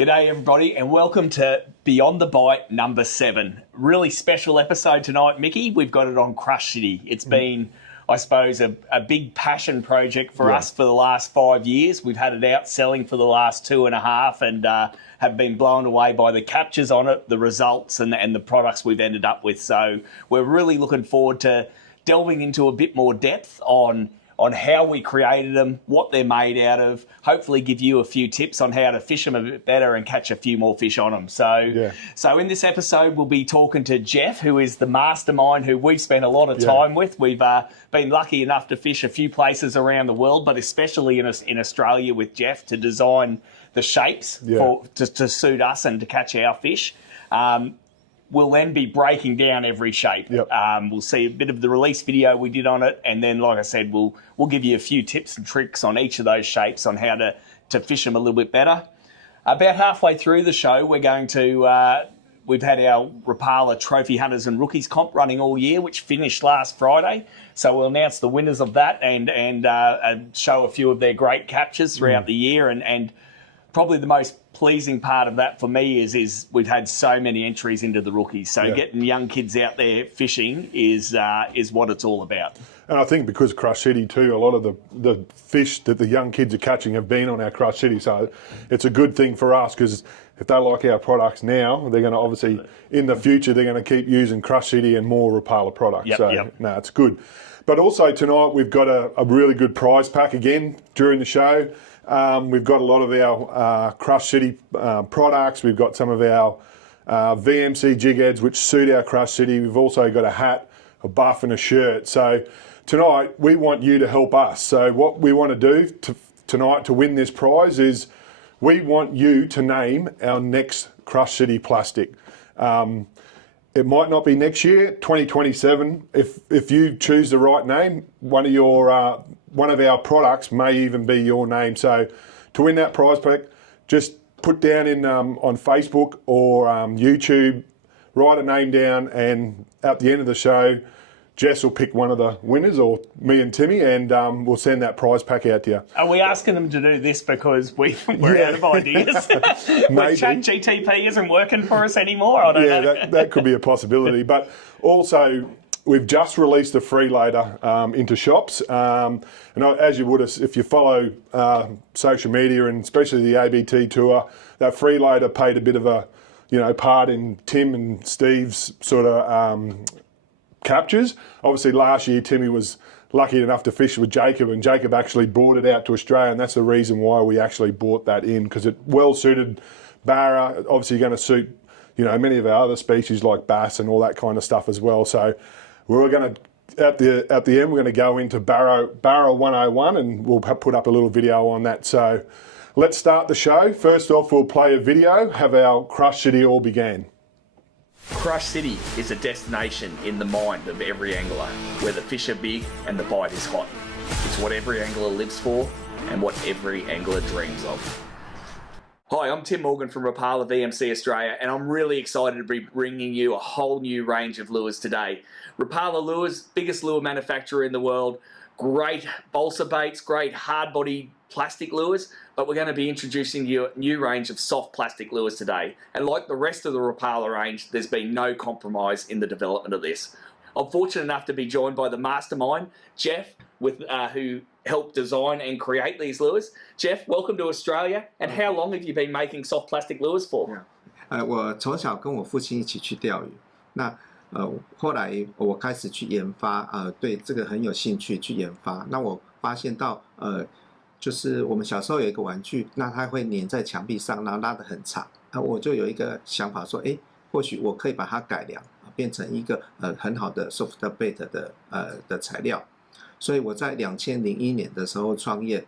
G'day everybody and welcome to Beyond the Bite number 7. Really special episode tonight, Mickey. We've got it on Crushcity. It's been, I suppose, a big passion project for us for the last 5 years. We've had it out selling for the last 2.5 and have been blown away by the captures on it, the results and the products we've ended up with. So we're really looking forward to delving into a bit more depth on how we created them, what they're made out of, hopefully give you a few tips on how to fish them a bit better and catch a few more fish on them. So in this episode, we'll be talking to Jeff, who is the mastermind who we've spent a lot of time with. We've been lucky enough to fish a few places around the world, but especially in Australia with Jeff to design the shapes to suit us and to catch our fish. We'll then be breaking down every shape. We'll see a bit of the release video we did on it, and then, like I said, we'll give you a few tips and tricks on each of those shapes on how to fish them a little bit better. About halfway through the show, we're going to we've had our Rapala Trophy Hunters and Rookies comp running all year, which finished last Friday. So we'll announce the winners of that and show a few of their great captures throughout the year. And probably the most pleasing part of that for me is we've had so many entries into the rookies. So getting young kids out there fishing is what it's all about. And I think because Crushcity too, a lot of the fish that the young kids are catching have been on our Crushcity. So it's a good thing for us because if they like our products now, they're going to obviously, in the future, they're going to keep using Crushcity and more Rapala products. No, it's good. But also tonight we've got a really good prize pack again during the show. We've got a lot of our Crushcity products. We've got some of our VMC jig heads which suit our Crushcity. We've also got a hat, a buff and a shirt. So tonight we want you to help us. So what we want to do tonight to win this prize is we want you to name our next Crushcity plastic. It might not be next year, 2027. If you choose the right name, one of our products may even be your name. So to win that prize pack, just put down in on Facebook or YouTube, write a name down, and at the end of the show, Jess will pick one of the winners, or me and Timmy, and we'll send that prize pack out to you. Are we asking them to do this because we're out of ideas? ChatGPT isn't working for us anymore? I don't know. That could be a possibility. But also, we've just released a freelader into shops. And as you would, if you follow social media, and especially the ABT tour, that freelader played a bit of a part in Tim and Steve's sort of captures. Obviously last year Timmy was lucky enough to fish with Jacob, and Jacob actually brought it out to Australia, and that's the reason why we actually bought that in, because it well suited Barra. Obviously going to suit many of our other species like bass and all that kind of stuff as well. So we're going to at the end we're going to go into Barra 101, and we'll put up a little video on that. So let's start the show. First off, we'll play a video, have our Crushcity all began. Crushcity is a destination in the mind of every angler, where the fish are big and the bite is hot. It's what every angler lives for and what every angler dreams of. Hi, I'm Tim Morgan from Rapala VMC Australia, and I'm really excited to be bringing you a whole new range of lures today. Rapala Lures, biggest lure manufacturer in the world, great balsa baits, great hard-body plastic lures, but we're going to be introducing you a new range of soft plastic lures today. And like the rest of the Rapala range, there's been no compromise in the development of this. I'm fortunate enough to be joined by the mastermind, Jeff, who helped design and create these lures. Jeff, welcome to Australia. And how long have you been making soft plastic lures for? 我从小跟我父亲一起去钓鱼，那后来我开始去研发，对这个很有兴趣去研发。那我发现到就是我们小时候有一个玩具，那它会粘在墙壁上，然后拉得很长。那我就有一个想法说，或许我可以把它改良，变成一个很好的 soft bait 的材料。所以我在2001年的时候创业，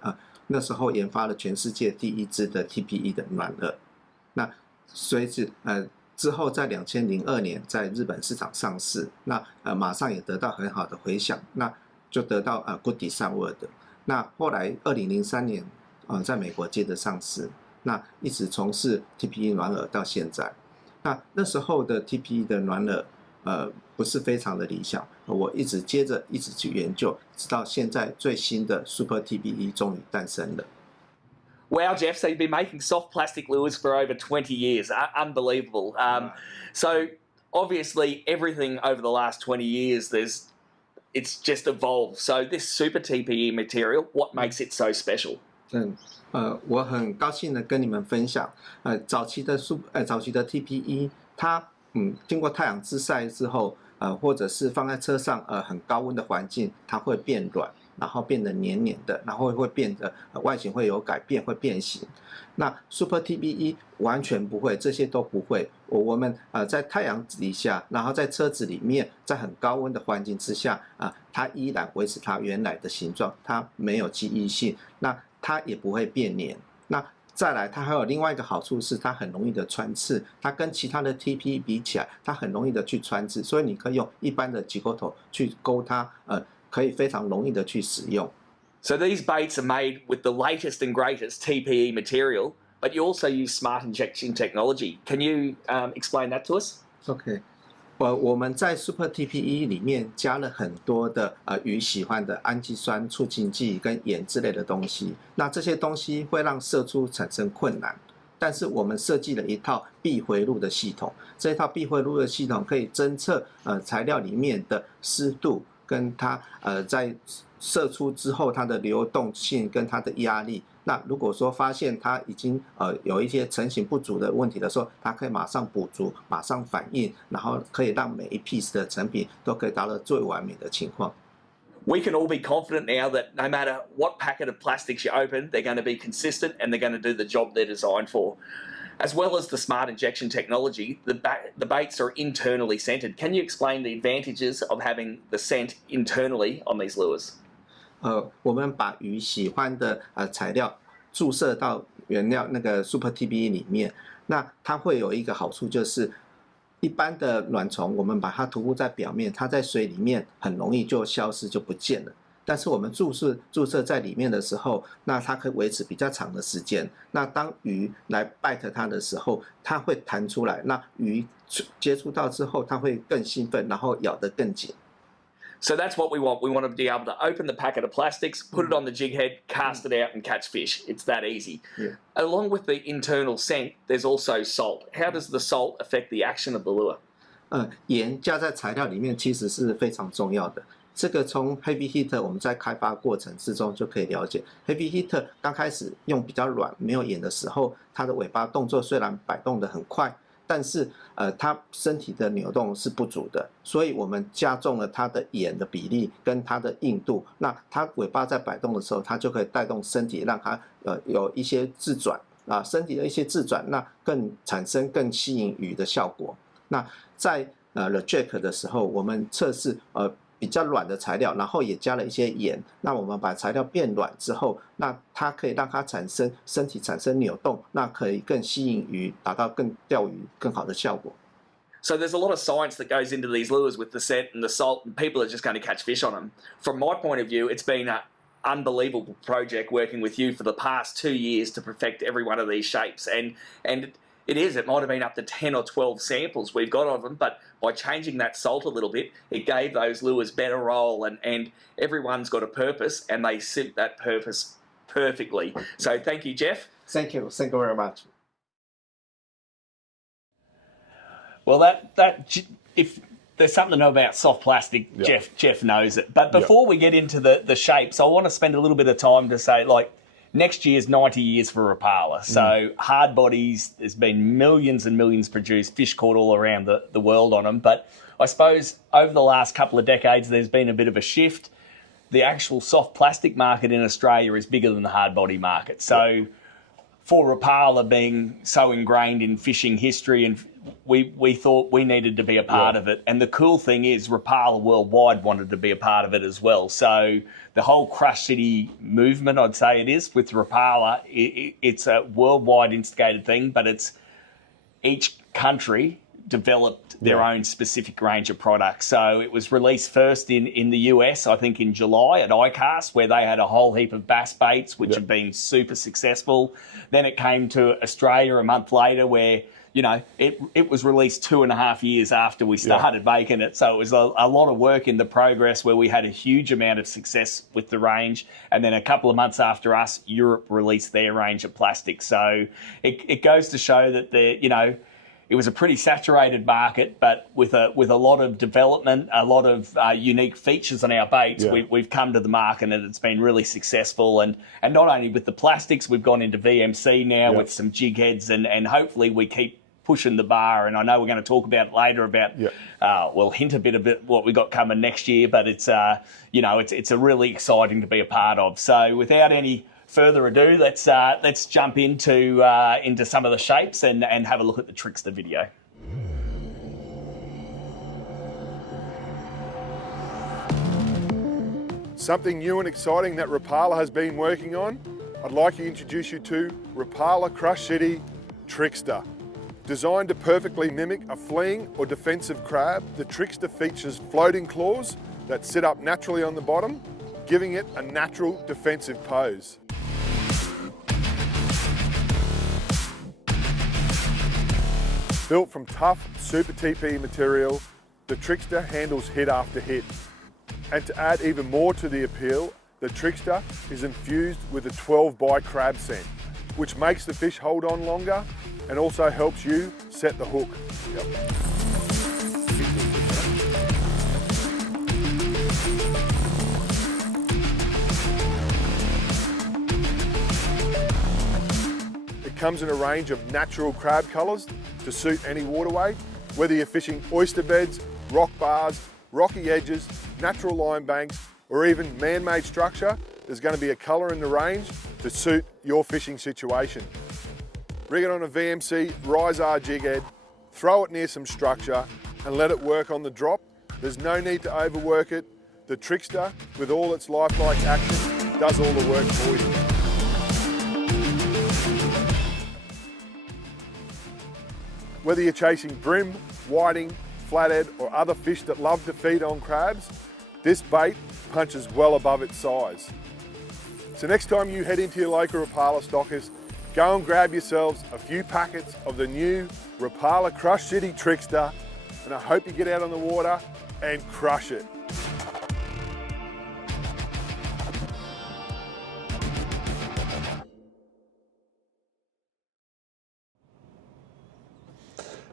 那时候研发了全世界第一支的 TPE 的软饵。那随着之后在2002年在日本市场上市，那马上也得到很好的回响，那就得到Good Design Award。那后来2003年在美国接着上市，那一直从事 TPE 软饵到现在。那时候的 TPE 的软饵不是非常的理想，我一直去研究，直到现在最新的 Super TPE 终于诞生了。Wow, Jeff, so you've been making soft plastic lures for over 20 years. Unbelievable. So obviously everything over the last 20 years, it's just evolved. So this Super TPE material, what makes it so special? 我很高兴的跟你们分享，早期的TPE， 它经过太阳日晒之后，或者是放在车上，很高温的环境，它会变软，然后变得黏黏的，然后会变得外形会有改变，会变形。那 Super TPE 完全不会，这些都不会。我们在太阳底下，然后在车子里面，在很高温的环境之下，它依然维持它原来的形状，它没有记忆性，那它也不会变黏。那再来，它还有另外一个好处是，它很容易的穿刺。它跟其他的 TPE 比起来，它很容易的去穿刺，所以你可以用一般的挤钩头去勾它，可以非常容易的去使用。So these baits are made with the latest and greatest TPE material, but you also use smart injection technology. Can you explain that to us? OK。我们在 Super TPE 里面加了很多的鱼喜欢的氨基酸促进剂跟盐之类的东西，那这些东西会让射出产生困难，但是我们设计了一套闭回路的系统，这一套闭回路的系统可以侦测材料里面的湿度跟它在射出之后它的流动性跟它的压力。那如果说发现它已经有一些成型不足的问题的时候，它可以马上补足，马上反应，然后可以让每一 piece 的成品都可以达到最完美的情况。We can all be confident now that no matter what packet of plastics you open, they're going to be consistent and they're going to do the job they're designed for. As well as the smart injection technology, the baits are internally scented. Can you explain the advantages of having the scent internally on these lures? 我们把鱼喜欢的材料注射到原料那个 Super TPE 里面，那它会有一个好处，就是一般的卵虫，我们把它涂布在表面，它在水里面很容易就消失就不见了。但是我们注射在里面的时候，那它可以维持比较长的时间。那当鱼来 bite 它的时候，它会弹出来。那鱼接触到之后，它会更兴奋，然后咬得更紧。So that's what we want. We want to be able to open the packet of plastics, put it on the jig head, cast it out and catch fish. It's that easy. Yeah. Along with the internal scent, there's also salt. How does the salt affect the action of the lure? 盐加在材料里面其实是非常重要的。这个从 Heavy Hitter 我们在开发过程之中就可以了解。Heavy Hitter 刚开始用比较软、没有盐的时候，它的尾巴动作虽然摆动得很快，但是它身体的扭动是不足的，所以我们加重了它的盐的比例跟它的硬度。那它尾巴在摆动的时候，它就可以带动身体，让它有一些自转身体的一些自转，那产生更吸引鱼的效果。那在The Jack 的时候，我们测试比较软的材料，然后也加了一些盐。那我们把材料变软之后，那它可以让它身体产生扭动，那可以更吸引鱼，达到钓鱼更好的效果。So there's a lot of science that goes into these lures with the scent and the salt, and people are just going to catch fish on them. From my point of view, it's been an unbelievable project working with you for the past 2 years to perfect every one of these shapes. And it might have been up to 10 or 12 samples we've got of them, but by changing that salt a little bit, it gave those lures better roll, and everyone's got a purpose, and they suit that purpose perfectly. So thank you, Jeff. Thank you very much. Well, that if there's something to know about soft plastic, yeah. Jeff knows it. But before we get into the shapes, I want to spend a little bit of time to say, next year's 90 years for Rapala. So hard bodies, there's been millions and millions produced, fish caught all around the world on them. But I suppose over the last couple of decades, there's been a bit of a shift. The actual soft plastic market in Australia is bigger than the hard body market. So for Rapala being so ingrained in fishing history, and we thought we needed to be a part of it. And the cool thing is Rapala worldwide wanted to be a part of it as well. So the whole Crushcity movement, I'd say it is, with Rapala, it's a worldwide instigated thing, but it's each country developed their own specific range of products. So it was released first in the US, I think in July at ICAST, where they had a whole heap of bass baits, which have been super successful. Then it came to Australia a month later, where it was released 2.5 years after we started making it. So it was a lot of work in the progress where we had a huge amount of success with the range. And then a couple of months after us, Europe released their range of plastics. So it goes to show that it was a pretty saturated market, but with a lot of development, a lot of unique features on our baits, we've come to the market and it's been really successful. And not only with the plastics, we've gone into VMC now with some jig heads, and hopefully we keep pushing the bar. And I know we're going to talk about it later about, we'll hint a bit what we got coming next year, but it's a really exciting to be a part of. So without any further ado, let's jump into some of the shapes and have a look at the Trickster video. Something new and exciting that Rapala has been working on. I'd like to introduce you to Rapala Crushcity Trickster. Designed to perfectly mimic a fleeing or defensive crab, the Trickster features floating claws that sit up naturally on the bottom, giving it a natural defensive pose. Built from tough Super TPE material, the Trickster handles hit after hit. And to add even more to the appeal, the Trickster is infused with a 12-bite crab scent, which makes the fish hold on longer and also helps you set the hook. It comes in a range of natural crab colours to suit any waterway, whether you're fishing oyster beds, rock bars, rocky edges, natural line banks, or even man-made structure, there's going to be a colour in the range to suit your fishing situation. Rig it on a VMC Rise-R jig head, throw it near some structure and let it work on the drop. There's no need to overwork it. The Trickster, with all its lifelike action, does all the work for you. Whether you're chasing brim, whiting, flathead or other fish that love to feed on crabs, this bait punches well above its size. So next time you head into your local Rapala stockist, go and grab yourselves a few packets of the new Rapala Crushcity Trickster, and I hope you get out on the water and crush it.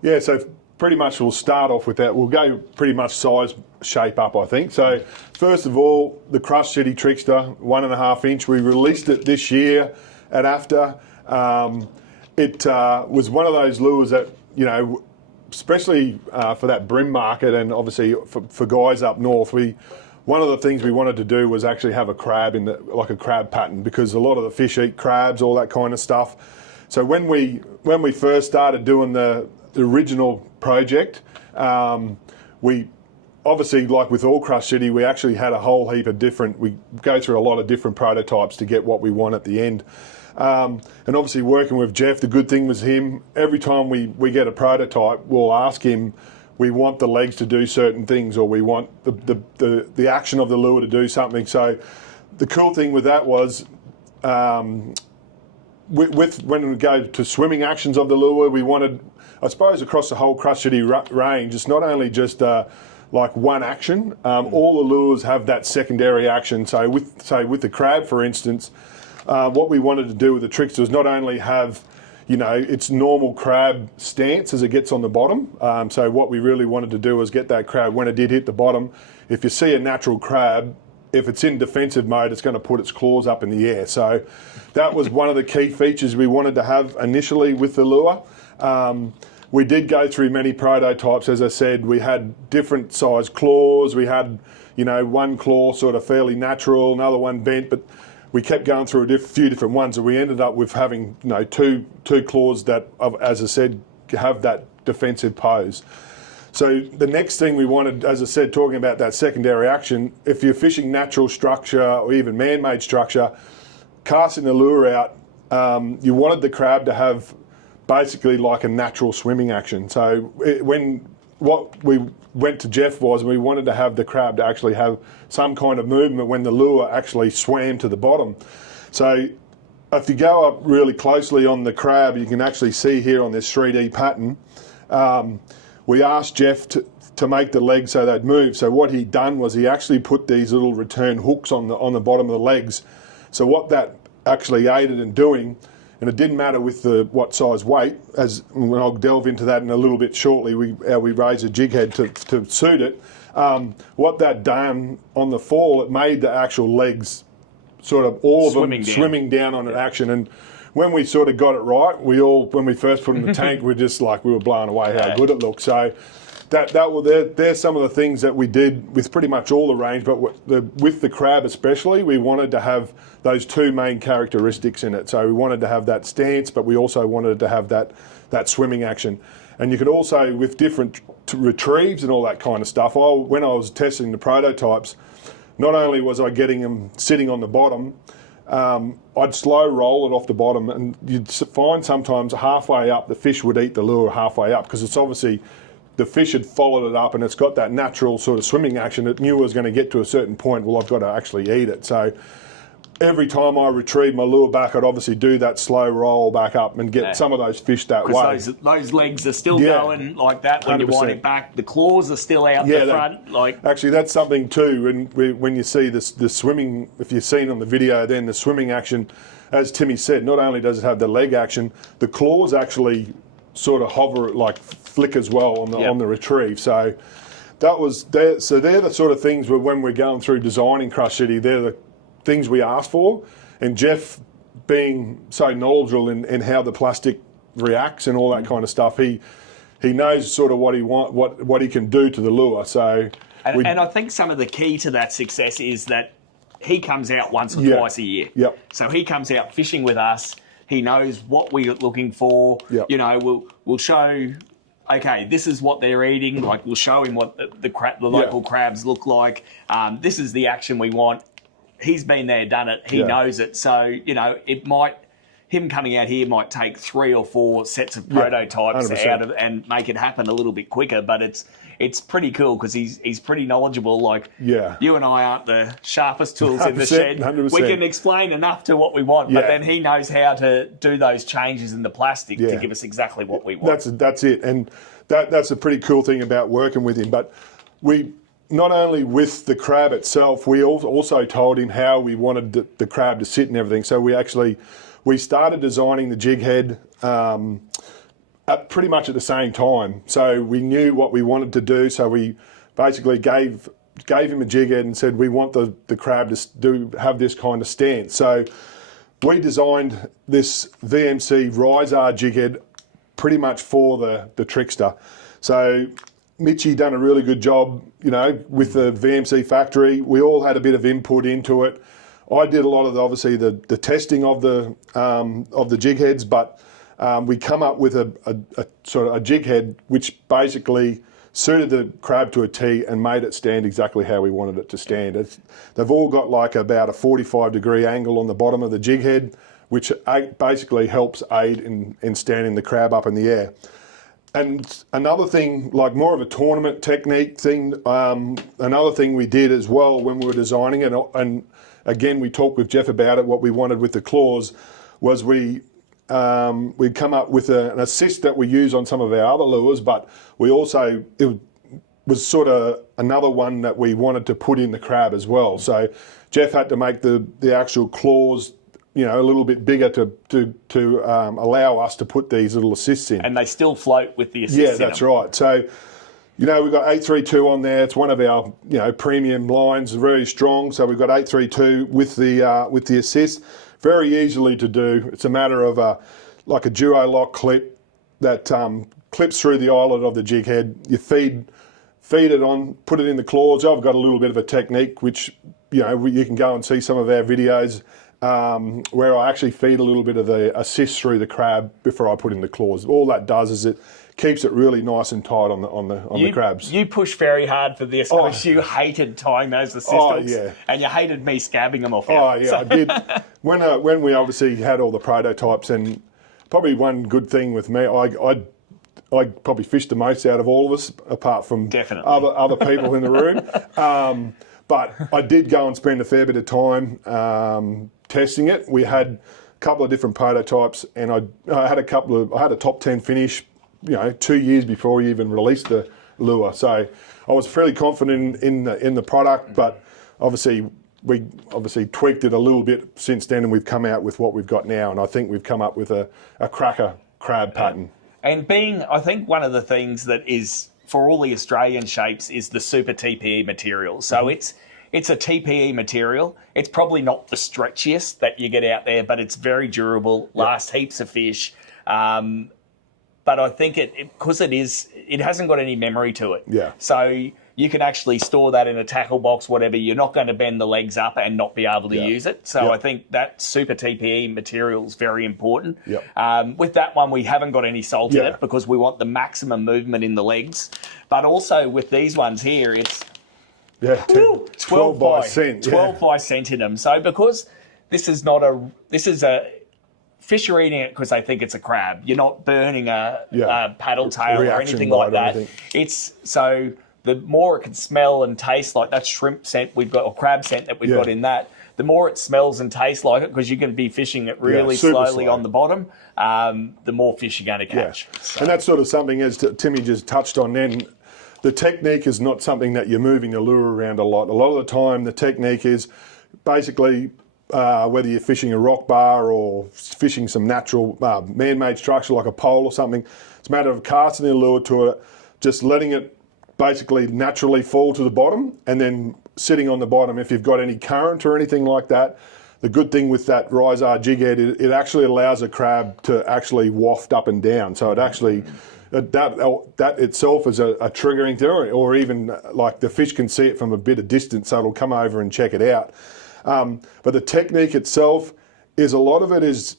Yeah, so pretty much we'll start off with that. We'll go pretty much size shape up, I think. So first of all, the Crushcity Trickster, 1.5 inch. We released it this year at AFTA. It was one of those lures that, especially for that brim market and obviously for guys up north, one of the things we wanted to do was actually have a crab like a crab pattern, because a lot of the fish eat crabs, all that kind of stuff. So when we first started doing the original project, we obviously, like with all Crushcity, we actually had a whole heap of we go through a lot of different prototypes to get what we want at the end. And obviously working with Jeff, the good thing was every time we get a prototype, we'll ask him, we want the legs to do certain things, or we want the action of the lure to do something. So the cool thing with that was, when we go to swimming actions of the lure, we wanted, I suppose, across the whole Crushcity range, it's not only just like one action. All the lures have that secondary action. So with the crab, for instance, what we wanted to do with the Trickster is not only have, its normal crab stance as it gets on the bottom. So what we really wanted to do was get that crab, when it did hit the bottom, if you see a natural crab, if it's in defensive mode, it's going to put its claws up in the air. So that was one of the key features we wanted to have initially with the lure. We did go through many prototypes. As I said, we had different size claws. We had, one claw sort of fairly natural, another one bent, but we kept going through a few different ones, and we ended up with having, two claws that, as I said, have that defensive pose. So the next thing we wanted, as I said, talking about that secondary action, if you're fishing natural structure or even man-made structure, casting the lure out, you wanted the crab to have basically like a natural swimming action. So what we went to Jeff was, we wanted to have the crab to actually have some kind of movement when the lure actually swam to the bottom. So if you go up really closely on the crab, you can actually see here on this 3D pattern, we asked Jeff to make the legs so they'd move. So what he'd done was he actually put these little return hooks on the bottom of the legs. So what that actually aided in doing, and it didn't matter with what size weight, as when I'll delve into that in a little bit shortly, how we raise a jig head to suit it. What that done on the fall, it made the actual legs sort of all of them swimming down on an action. And when we sort of got it right, when we first put in the tank, we were blown away how good it looked. So there's some of the things that we did with pretty much all the range, but with the crab especially, we wanted to have those two main characteristics in it. So we wanted to have that stance, but we also wanted to have that swimming action. And you could also, with different retrieves and all that kind of stuff, when I was testing the prototypes, not only was I getting them sitting on the bottom, I'd slow roll it off the bottom, and you'd find sometimes halfway up the fish would eat the lure halfway up, because it's obviously the fish had followed it up and it's got that natural sort of swimming action. It knew it was going to get to a certain point. Well, I've got to actually eat it. So every time I retrieve my lure back, I'd obviously do that slow roll back up and get some of those fish that way. Those legs are still going like that when 100%. You wind it back. The claws are still out the front. Actually, that's something too. When you see the swimming, if you've seen on the video, then the swimming action, as Timmy said, not only does it have the leg action, the claws actually sort of hover, like flick as well on the retrieve. So they're the sort of things where when we're going through designing Crushcity, they're the things we asked for. And Jeff, being so knowledgeable in how the plastic reacts and all that kind of stuff, he knows sort of what he can do to the lure. So and I think some of the key to that success is that he comes out once or twice a year. Yep. So he comes out fishing with us. He knows what we're looking for. Yep. You know, we'll show, okay, this is what they're eating. Like, we'll show him what the local crabs look like. This is the action we want. He's been there, done it. He knows it. So, you know, him coming out here might take 3 or 4 sets of prototypes 100%. out of and make it happen a little bit quicker. But it's pretty cool because he's pretty knowledgeable. Like, you and I aren't the sharpest tools in the shed. 100%. We can explain enough to what we want, but then he knows how to do those changes in the plastic to give us exactly what we want. That's it, and that's a pretty cool thing about working with him. But we, not only with the crab itself, we also told him how we wanted the crab to sit and everything. So we started designing the jig head pretty much at the same time. So we knew what we wanted to do. So we basically gave him a jig head and said we want the crab to have this kind of stance. So we designed this VMC Riser jig head pretty much for the Trickster. So Mitchie done a really good job, you know, with the VMC factory. We all had a bit of input into it. I did a lot of obviously the testing of the jig heads, but we come up with a sort of a jig head which basically suited the crab to a T and made it stand exactly how we wanted it to stand. They've all got like about a 45-degree angle on the bottom of the jig head, which basically helps aid in standing the crab up in the air. And another thing, like more of a tournament technique thing, another thing we did as well when we were designing it, and again we talked with Jeff about it, what we wanted with the claws, was we'd come up with an assist that we use on some of our other lures, but we also, it was sort of another one that we wanted to put in the crab as well. So Jeff had to make the actual claws, you know, a little bit bigger to allow us to put these little assists in. And they still float with the assists in them. That's right. So, you know, we've got 832 on there. It's one of our, you know, premium lines, very strong. So we've got 832 with the assist. Very easily to do. It's a matter of like a duo lock clip that clips through the eyelet of the jig head. You feed it on, put it in the claws. I've got a little bit of a technique which, you know, you can go and see some of our videos where I actually feed a little bit of the assist through the crab before I put in the claws. All that does is it keeps it really nice and tight on the crabs. You push very hard for this because you hated tying those assist hooks, and you hated me scabbing them off you. Oh yeah, I did. When we obviously had all the prototypes, and probably one good thing with me, I probably fished the most out of all of us, apart from other people in the room. But I did go and spend a fair bit of time testing it. We had couple of different prototypes, and I had a top 10 finish, 2 years before we even released the lure. So I was fairly confident in the product, but obviously we tweaked it a little bit since then, and we've come out with what we've got now, and I think we've come up with a cracker crab pattern. And I think one of the things that is for all the Australian shapes is the Super TPE material. So it's a TPE material. It's probably not the stretchiest that you get out there, but it's very durable, lasts heaps of fish. But I think because it hasn't got any memory to it. Yeah. So you can actually store that in a tackle box, whatever. You're not going to bend the legs up and not be able to use it. So I think that Super TPE material is very important. Yep. With that one, we haven't got any salt in it because we want the maximum movement in the legs. But also with these ones here, it's 12 by cent. 12 by cent in them. So because this is a fish are eating it because they think it's a crab. You're not burning a paddle tail or anything like that. It's so the more it can smell and taste like that shrimp scent we've got or crab scent that we've got in that, the more it smells and tastes like it because you're going to be fishing it really slowly on the bottom, the more fish you're going to catch. Yeah. So. And that's sort of something, as Timmy just touched on then, the technique is not something that you're moving the lure around a lot. A lot of the time the technique is basically whether you're fishing a rock bar or fishing some natural man-made structure like a pole or something, it's a matter of casting the lure to it, just letting it basically naturally fall to the bottom and then sitting on the bottom. If you've got any current or anything like that, the good thing with that Rizar jig head, it actually allows a crab to actually waft up and down. So it actually, that itself is a triggering to it, or even like the fish can see it from a bit of distance, so it'll come over and check it out. But the technique itself is a lot of it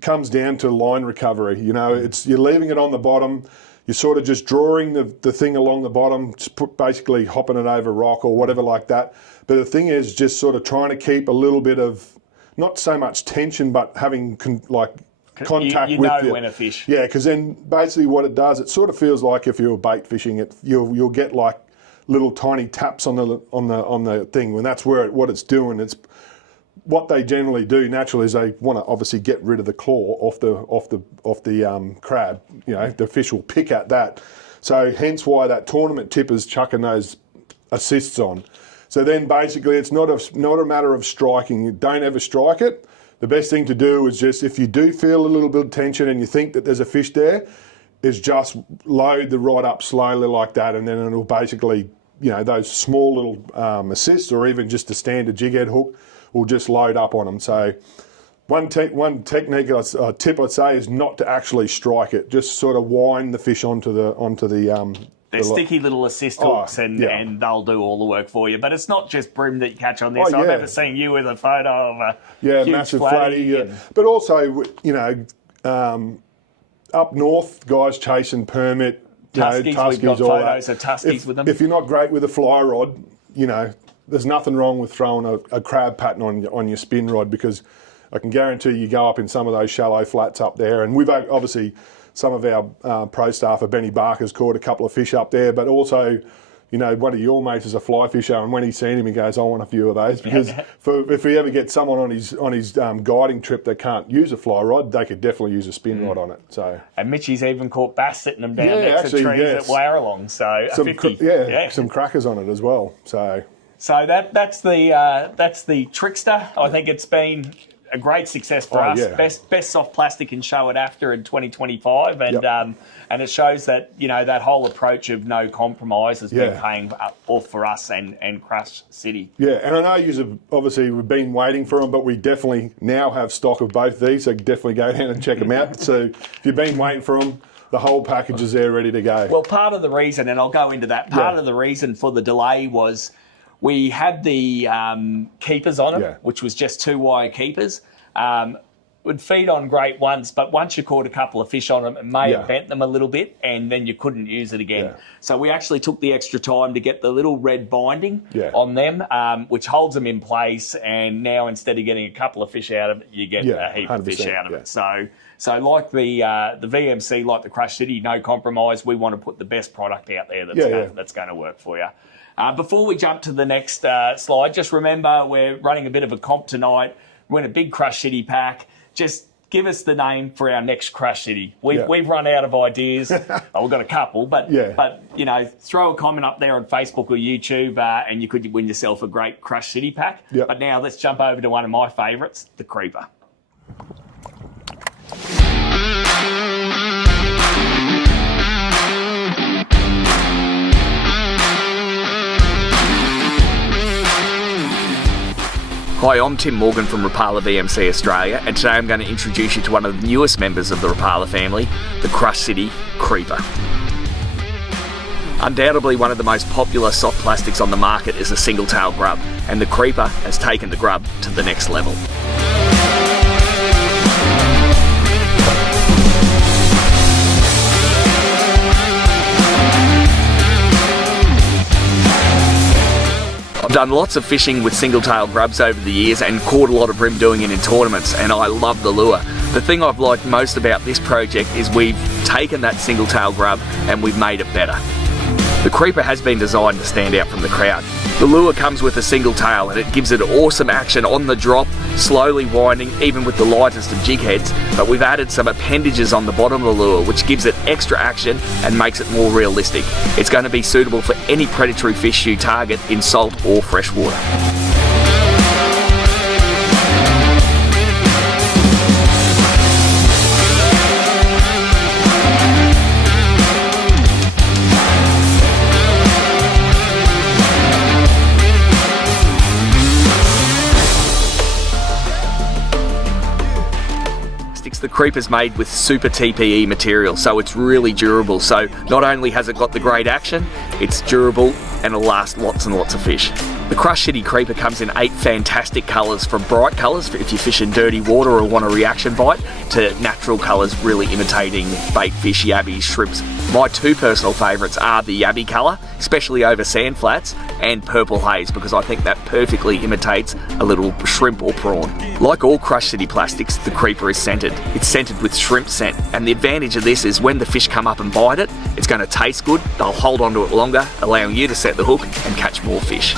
comes down to line recovery. You're leaving it on the bottom. You're sort of just drawing the thing along the bottom, just basically hopping it over rock or whatever like that. But the thing is just sort of trying to keep a little bit of, not so much tension, but having contact you with know when a fish. Yeah, because then basically what it does, it sort of feels like if you're bait fishing, you'll get like little tiny taps on the thing, when that's what it's doing. It's what they generally do naturally is they want to obviously get rid of the claw off the crab. The fish will pick at that. So hence why that tournament tipper's chucking those assists on. So then basically it's not a matter of striking. You don't ever strike it. The best thing to do is just, if you do feel a little bit of tension and you think that there's a fish there, is just load the rod up slowly like that, and then it'll basically, those small little assists, or even just a standard jig head hook, will just load up on them. So one technique, a tip I'd say, is not to actually strike it. Just sort of wind the fish onto the They're sticky little assist hooks, and they'll do all the work for you. But it's not just bream that you catch on this. I've never seen you with a photo of a huge massive flatty. But also, up north, guys chasing permit, Tuskies, we've got all photos that. of Tuskies with them. If you're not great with a fly rod, there's nothing wrong with throwing a crab pattern on your spin rod, because I can guarantee you go up in some of those shallow flats up there. And we've obviously, some of our pro staff, Benny Barker's caught a couple of fish up there, but also, one of your mates is a fly fisher, and when he's seen him, he goes, I want a few of those, because if we ever get someone on his guiding trip that can't use a fly rod, they could definitely use a spin rod on it. So, and Mitchie's even caught bass sitting them down next to trees at Warralong. So some crackers on it as well. So that's the Trickster. I think it's been a great success for us. Yeah. Best soft plastic in show it after in 2025, and it shows that that whole approach of no compromise has been paying off for us and Crushcity. Yeah, and I know we've been waiting for them, but we definitely now have stock of both these, so definitely go down and check them out. So if you've been waiting for them, the whole package is there ready to go. Well, part of the reason, and I'll go into that, part of the reason for the delay was we had the keepers on it, which was just 2-wire keepers. Would feed on great once, but once you caught a couple of fish on them, it may have bent them a little bit, and then you couldn't use it again. Yeah. So we actually took the extra time to get the little red binding on them, which holds them in place, and now instead of getting a couple of fish out of it, you get a heap of fish out of it. So like the VMC, like the Crushcity, no compromise, we want to put the best product out there that's going to work for you. Before we jump to the next slide, just remember we're running a bit of a comp tonight. We're in a big Crushcity pack. just give us the name for our next Crushcity. We've run out of ideas. We've got a couple, but you know, throw a comment up there on Facebook or YouTube, and you could win yourself a great Crushcity pack. But now let's jump over to one of my favourites, the Creeper. Hi, I'm Tim Morgan from Rapala VMC Australia, and today I'm going to introduce you to one of the newest members of the Rapala family, the Crushcity Creeper. Undoubtedly one of the most popular soft plastics on the market is a single tail grub, and the Creeper has taken the grub to the next level. I've done lots of fishing with single-tailed grubs over the years and caught a lot of brim doing it in tournaments, and I love the lure. The thing I've liked most about this project is we've taken that single-tailed grub and we've made it better. The Creeper has been designed to stand out from the crowd. The lure comes with a single tail and it gives it awesome action on the drop, slowly winding even with the lightest of jig heads, but we've added some appendages on the bottom of the lure which gives it extra action and makes it more realistic. It's going to be suitable for any predatory fish you target in salt or freshwater. The Creeper's made with Super TPE material, so it's really durable. So not only has it got the great action, it's durable and it'll last lots and lots of fish. The Crushcity Creeper comes in 8 fantastic colours, from bright colours for if you fish in dirty water or want a reaction bite, to natural colours really imitating bait fish, yabbies, shrimps. My 2 personal favourites are the yabby colour, especially over sand flats, and purple haze, because I think that perfectly imitates a little shrimp or prawn. Like all Crushcity plastics, the Creeper is scented. It's scented with shrimp scent, and the advantage of this is when the fish come up and bite it, it's going to taste good, they'll hold onto it longer, allowing you to set the hook and catch more fish.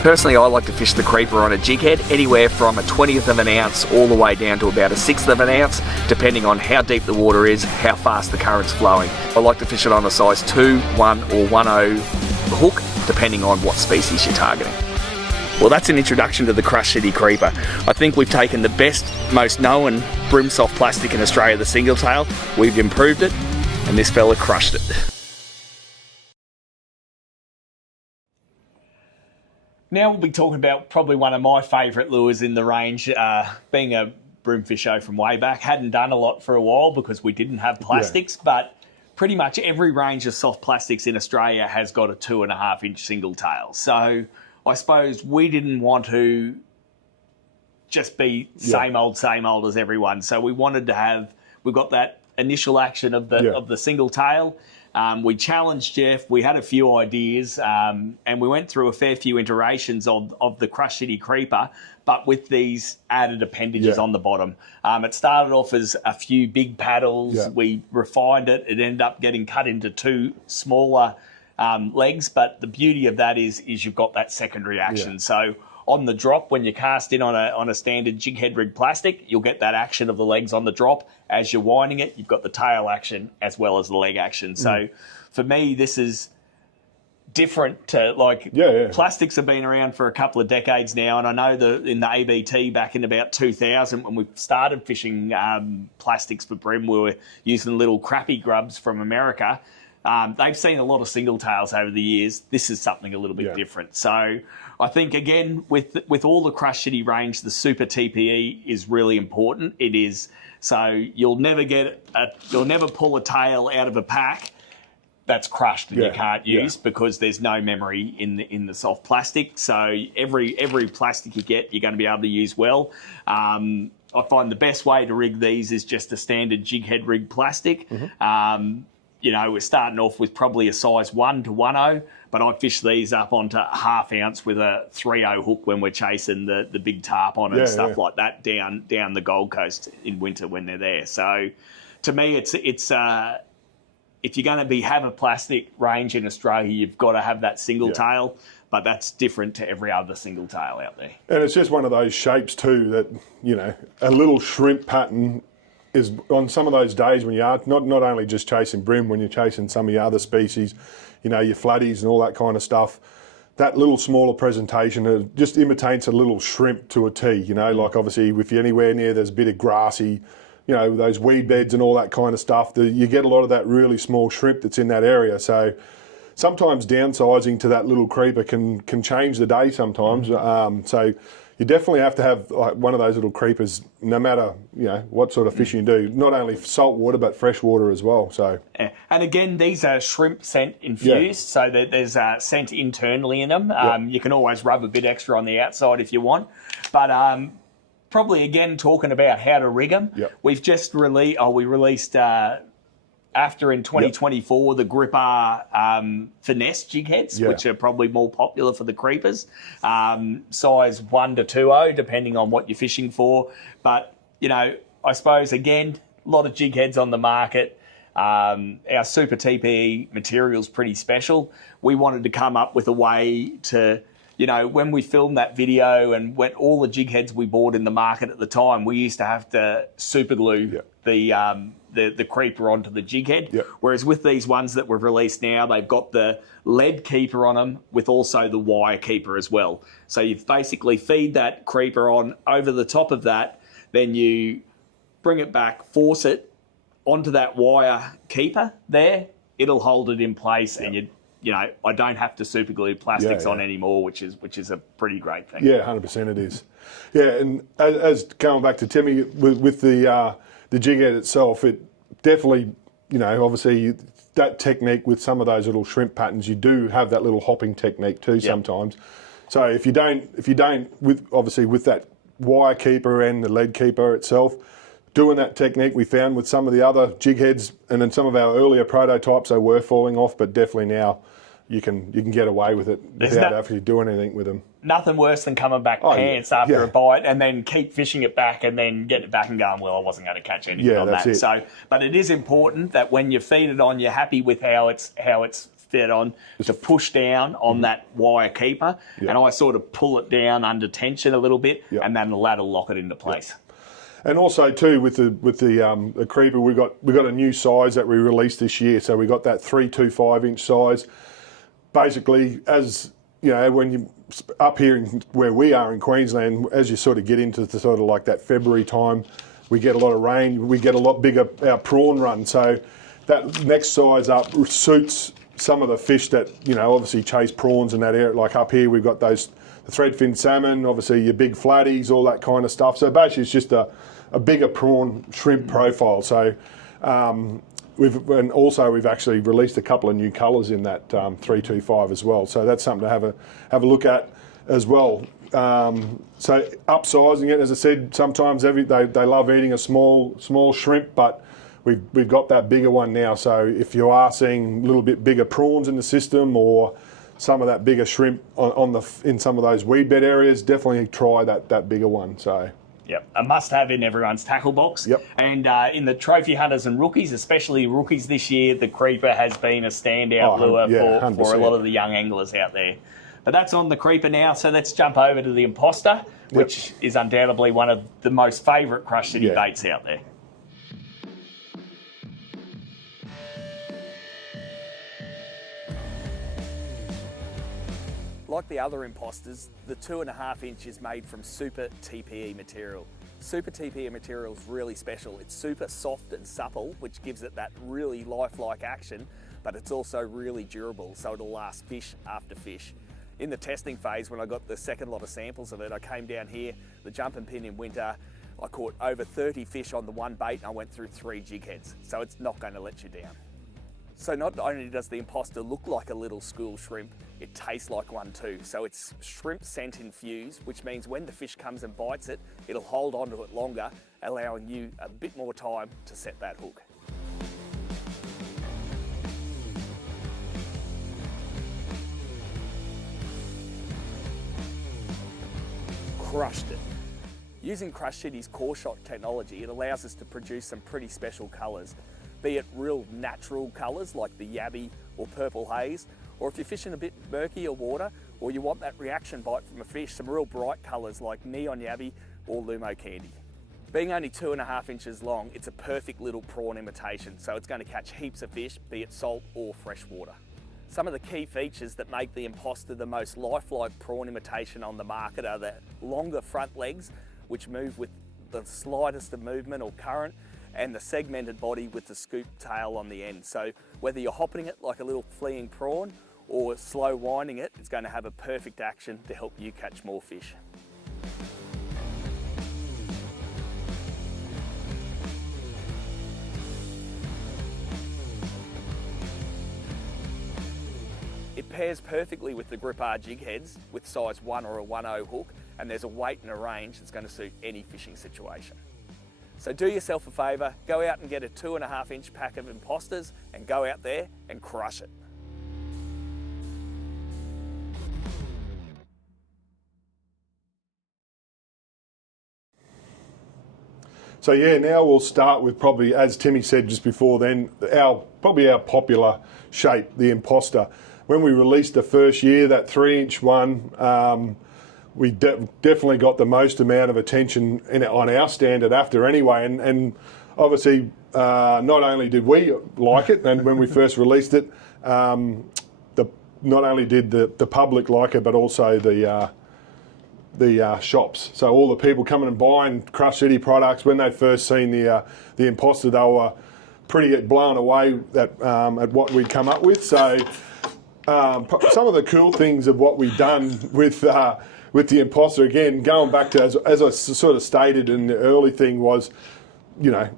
Personally, I like to fish the Creeper on a jig head, anywhere from a 20th of an ounce all the way down to about a 1/6 of an ounce, depending on how deep the water is, how fast the current's flowing. I like to fish it on a size 2, 1 or 1/0 hook, depending on what species you're targeting. Well, that's an introduction to the Crushcity Creeper. I think we've taken the best, most known brim soft plastic in Australia, the single tail, we've improved it, and this fella crushed it. Now we'll be talking about probably one of my favourite lures in the range, being a brim fisho from way back. Hadn't done a lot for a while because we didn't have plastics, but pretty much every range of soft plastics in Australia has got a 2.5-inch single tail. So I suppose we didn't want to just be same old as everyone. So we wanted to have, we've got that initial action of the single tail. We challenged Jeff, we had a few ideas, and we went through a fair few iterations of the Crushcity Creeper, but with these added appendages on the bottom. It started off as a few big paddles, we refined it, it ended up getting cut into 2 smaller legs, but the beauty of that is you've got that secondary action. So on the drop, when you cast in on a standard jig head rig plastic, you'll get that action of the legs on the drop. As you're winding it, you've got the tail action as well as the leg action. So for me, this is different to plastics have been around for a couple of decades now. And I know in the ABT back in about 2000, when we started fishing plastics for brim, we were using little crappy grubs from America. They've seen a lot of single tails over the years. This is something a little bit different. So I think, again, with all the Crushcity range, the Super TPE is really important. It is, so you'll never pull a tail out of a pack that's crushed and you can't use because there's no memory in the soft plastic. So every plastic you get, you're going to be able to use well. I find the best way to rig these is just a standard jig head rig plastic. You know, we're starting off with probably a size 1 to 1/0, But I fish these up onto half ounce with a 3.0 hook when we're chasing the big tarpon and stuff like that down the Gold Coast in winter when they're there. So to me, it's if you're going to have a plastic range in Australia, you've got to have that single tail. But that's different to every other single tail out there. And it's just one of those shapes too that, you know, a little shrimp pattern is on some of those days when you are not only just chasing bream, when you're chasing some of your other species, you know, your flatties and all that kind of stuff, that little smaller presentation just imitates a little shrimp to a T, you know, like obviously if you're anywhere near there's a bit of grassy, you know, those weed beds and all that kind of stuff, you get a lot of that really small shrimp that's in that area. So sometimes downsizing to that little creeper can change the day sometimes. So you definitely have to have like one of those little creepers, no matter, you know, what sort of fishing you do. Not only salt water, but fresh water as well. So, and again, these are shrimp scent infused, so that there's scent internally in them. You can always rub a bit extra on the outside if you want, but probably again talking about how to rig them. We've just released. After in 2024, the Gripper finesse jig heads, which are probably more popular for the creepers, size 1 to 2.0, depending on what you're fishing for. But, you know, I suppose, again, a lot of jig heads on the market. Our Super TPE material's pretty special. We wanted to come up with a way to, you know, when we filmed that video and when all the jig heads we bought in the market at the time, we used to have to super glue the creeper onto the jig head. Whereas with these ones that we've released now, they've got the lead keeper on them with also the wire keeper as well. So you basically feed that creeper on over the top of that, then you bring it back, force it onto that wire keeper there. It'll hold it in place and you know, I don't have to super glue plastics on anymore, which is a pretty great thing. Yeah, 100% it is. Yeah, and as going back to Timmy, with the jig head itself, it definitely, you know, obviously that technique with some of those little shrimp patterns, you do have that little hopping technique too sometimes. So if you don't, with that wire keeper and the lead keeper itself, doing that technique we found with some of the other jig heads and then some of our earlier prototypes, they were falling off, but definitely now you can get away with it without actually doing anything with them. Nothing worse than coming back pants after a bite and then keep fishing it back and then getting it back and going, well, I wasn't going to catch anything on that. So, but it is important that when you feed it on, you're happy with how it's fed on, to push down on that wire keeper, and I sort of pull it down under tension a little bit, and then that'll lock it into place. And also too with the creeper, we got a new size that we released this year. So we got that 325 inch size. Basically, as you know, when you up here where we are in Queensland, as you sort of get into the sort of like that February time, we get a lot of rain. We get a lot bigger our prawn run. So that next size up suits some of the fish that, you know, obviously chase prawns in that area. Like up here, we've got the threadfin salmon, obviously your big flatties, all that kind of stuff. So basically, it's just a bigger prawn shrimp profile. So we've actually released a couple of new colours in that 325 as well. So that's something to have a look at as well. So upsizing it, as I said, sometimes they love eating a small shrimp, but we've got that bigger one now. So if you are seeing a little bit bigger prawns in the system or some of that bigger shrimp in some of those weed bed areas, definitely try that bigger one. So. Yep, a must-have in everyone's tackle box. Yep. And in the trophy hunters and rookies, especially rookies this year, the creeper has been a standout lure for a lot of the young anglers out there. But that's on the creeper now, so let's jump over to the imposter, which is undoubtedly one of the most favourite Crushcity baits out there. Like the other imposters, the 2.5 inch is made from Super TPE material. Super TPE material is really special. It's super soft and supple, which gives it that really lifelike action, but it's also really durable, so it'll last fish after fish. In the testing phase, when I got the second lot of samples of it, I came down here, the jumping pin in winter, I caught over 30 fish on the one bait and I went through 3 jig heads, so it's not going to let you down. So not only does the imposter look like a little school shrimp, it tastes like one too. So it's shrimp scent infused, which means when the fish comes and bites it, it'll hold onto it longer, allowing you a bit more time to set that hook. crushed it. Using Crushcity's core shot technology, it allows us to produce some pretty special colours, be it real natural colours like the yabby or purple haze, or if you're fishing a bit murkier water or you want that reaction bite from a fish, some real bright colours like neon yabby or Lumo candy. Being only 2.5 inches long, it's a perfect little prawn imitation, so it's going to catch heaps of fish, be it salt or freshwater. Some of the key features that make the Imposter the most lifelike prawn imitation on the market are the longer front legs, which move with the slightest of movement or current, and the segmented body with the scoop tail on the end. So whether you're hopping it like a little fleeing prawn or slow winding it, it's going to have a perfect action to help you catch more fish. It pairs perfectly with the Grip R jig heads with size 1 or a 1.0 hook, and there's a weight and a range that's going to suit any fishing situation. So do yourself a favour, go out and get a 2.5 inch pack of Imposters and go out there and crush it. So yeah, now we'll start with probably, as Timmy said just before then, probably our popular shape, the Imposter. When we released the first year, that 3-inch one, we definitely got the most amount of attention on our standard after anyway, and obviously not only did we like it, and when we first released it, not only did the public like it, but also the shops. So all the people coming and buying Crushcity products, when they first seen the Imposter, they were pretty blown away at what we'd come up with. So some of the cool things of what we've done with the Imposter, again, going back to as I sort of stated in the early thing, was, you know,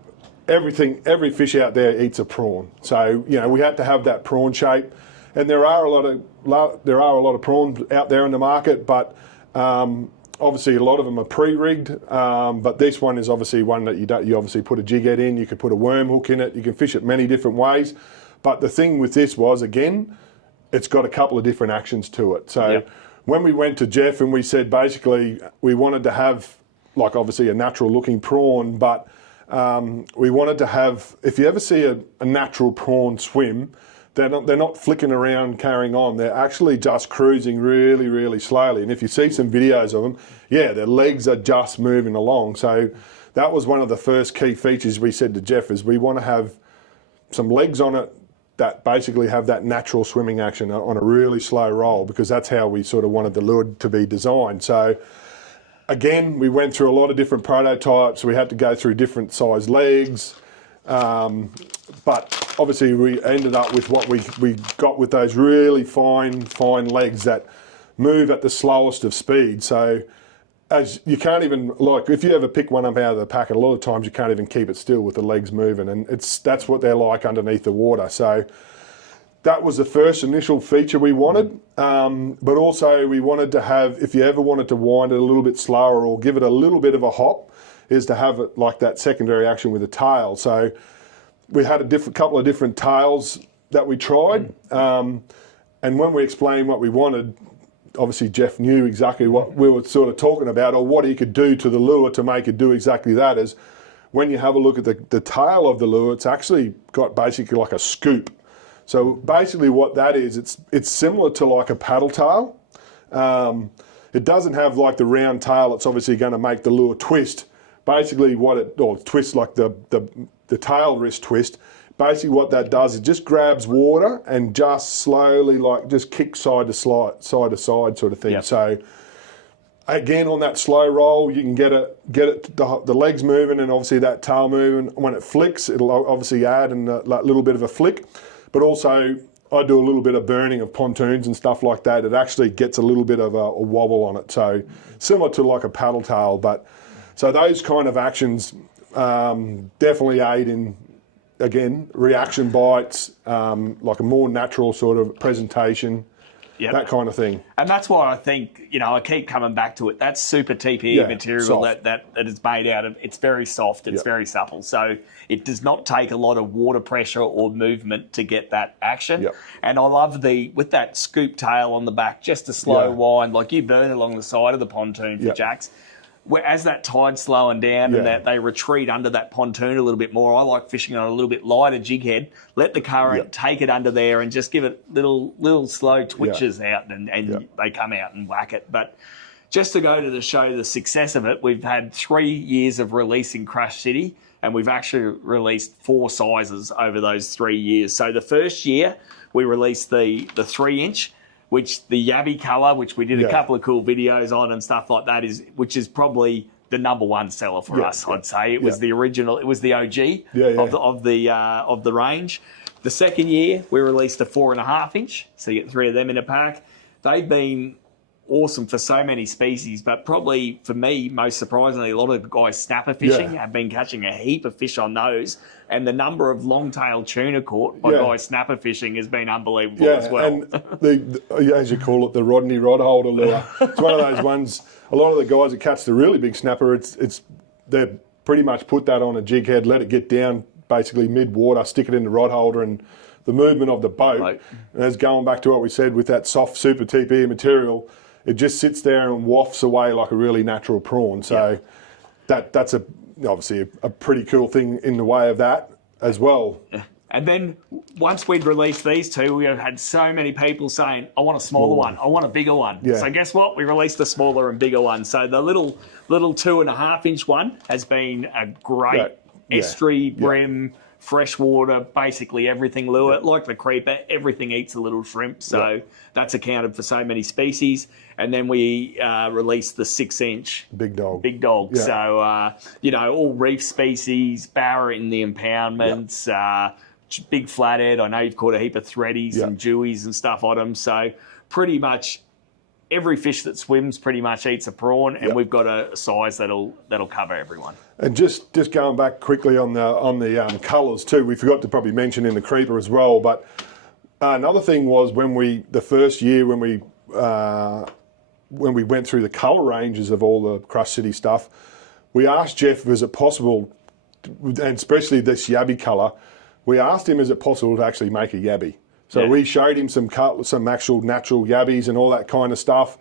every fish out there eats a prawn. So, you know, we had to have that prawn shape, and there are a lot of prawns out there in the market, but obviously a lot of them are pre-rigged, but this one is obviously one that you obviously put a jig head in, you could put a worm hook in it, you can fish it many different ways. But the thing with this was, again, it's got a couple of different actions to it. So yep. When we went to Jeff and we said basically we wanted to have, like, obviously a natural looking prawn, but we wanted to have, if you ever see a natural prawn swim, they're not flicking around carrying on, they're actually just cruising really, really slowly. And if you see some videos of them, yeah, their legs are just moving along. So that was one of the first key features we said to Jeff, is we want to have some legs on it that basically have that natural swimming action on a really slow roll, because that's how we sort of wanted the lure to be designed. So again, we went through a lot of different prototypes. We had to go through different size legs. But obviously we ended up with what we got with those really fine legs that move at the slowest of speed. So as you can't even, like, if you ever pick one up out of the packet, a lot of times you can't even keep it still with the legs moving, and that's what they're like underneath the water. So that was the first initial feature we wanted, but also we wanted to have, if you ever wanted to wind it a little bit slower or give it a little bit of a hop, is to have it like that secondary action with a tail. So we had a couple of different tails that we tried, and when we explained what we wanted, obviously Jeff knew exactly what we were sort of talking about, or what he could do to the lure to make it do exactly that. Is when you have a look at the tail of the lure, it's actually got basically like a scoop. So basically what that is, it's similar to like a paddle tail. It doesn't have like the round tail that's obviously going to make the lure twist. Basically or twist like the tail wrist twist. Basically what that does is just grabs water and just slowly, like, just kicks side to side sort of thing. Yep. So again, on that slow roll, you can get the legs moving and obviously that tail moving. When it flicks, it'll obviously add a little bit of a flick, but also I do a little bit of burning of pontoons and stuff like that. It actually gets a little bit of a wobble on it. So similar to like a paddle tail, but so those kind of actions definitely aid in, again, reaction bites, like a more natural sort of presentation. that kind of thing. And that's why I think, I keep coming back to it. That Super TPE material that is made out of, it's very soft, it's very supple. So it does not take a lot of water pressure or movement to get that action. And I love with that scoop tail on the back, just a slow wind, like you burn along the side of the pontoon for jacks. As that tide's slowing down and that they retreat under that pontoon a little bit more, I like fishing on a little bit lighter jig head. Let the current take it under there and just give it little slow twitches out and they come out and whack it. But just to go to show the success of it, we've had 3 years of releasing Crushcity and we've actually released 4 sizes over those 3 years. So the first year we released the 3-inch, which the Yabby colour, which we did a couple of cool videos on and stuff like that, which is probably the #1 seller for us. I'd say it was the original, it was the OG of the range. The second year we released a 4.5-inch, so you get 3 of them in a pack. They've been awesome for so many species, but probably for me, most surprisingly, a lot of guys snapper fishing have been catching a heap of fish on those, and the number of long-tailed tuna caught by guys snapper fishing has been unbelievable as well. And as you call it, the Rodney rod holder lure. It's one of those ones. A lot of the guys that catch the really big snapper, they pretty much put that on a jig head, let it get down basically mid-water, stick it in the rod holder, and the movement of the boat. And as going back to what we said with that soft Super TPE material, it just sits there and wafts away like a really natural prawn. So that's obviously a pretty cool thing in the way of that as well. And then once we'd released these two, we have had so many people saying, I want a smaller one, I want a bigger one. So guess what? We released a smaller and bigger one. So the little 2.5-inch one has been a great estuary, brim, freshwater, basically everything lure. Like the creeper, everything eats a little shrimp. So that's accounted for so many species. And then we released the 6-inch. Big dog. So, all reef species, barra in the impoundments, big flathead. I know you've caught a heap of threadies and dewies and stuff on them. So pretty much every fish that swims pretty much eats a prawn, and we've got a size that'll cover everyone. And just going back quickly on the colours too, we forgot to probably mention in the creeper as well. But another thing was the first year when we went through the colour ranges of all the Crushcity stuff, we asked Jeff, is it possible, and especially this Yabby colour, we asked him, is it possible to actually make a Yabby? So we showed him some actual natural Yabbies and all that kind of stuff,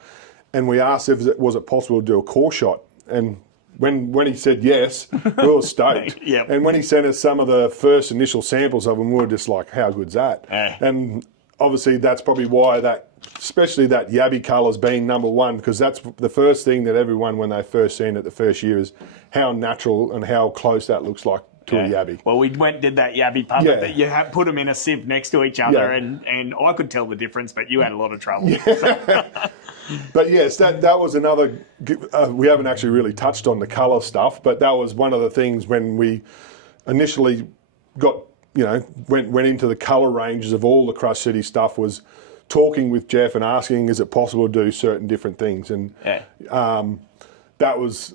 and we asked if was it possible to do a core shot. And when he said yes, we were stoked. And when he sent us some of the first initial samples of them, we were just like, how good's that? And obviously that's probably why especially that Yabby colour's been #1, because that's the first thing that everyone, when they first seen it the first year, is how natural and how close that looks like to a Yabby. Well, we went and did that Yabby puppet, but you put them in a sieve next to each other, and I could tell the difference, but you had a lot of trouble. But yes, that was another, we haven't actually really touched on the colour stuff, but that was one of the things when we initially went into the colour ranges of all the Crushcity stuff, was talking with Jeff and asking, is it possible to do certain different things? And that was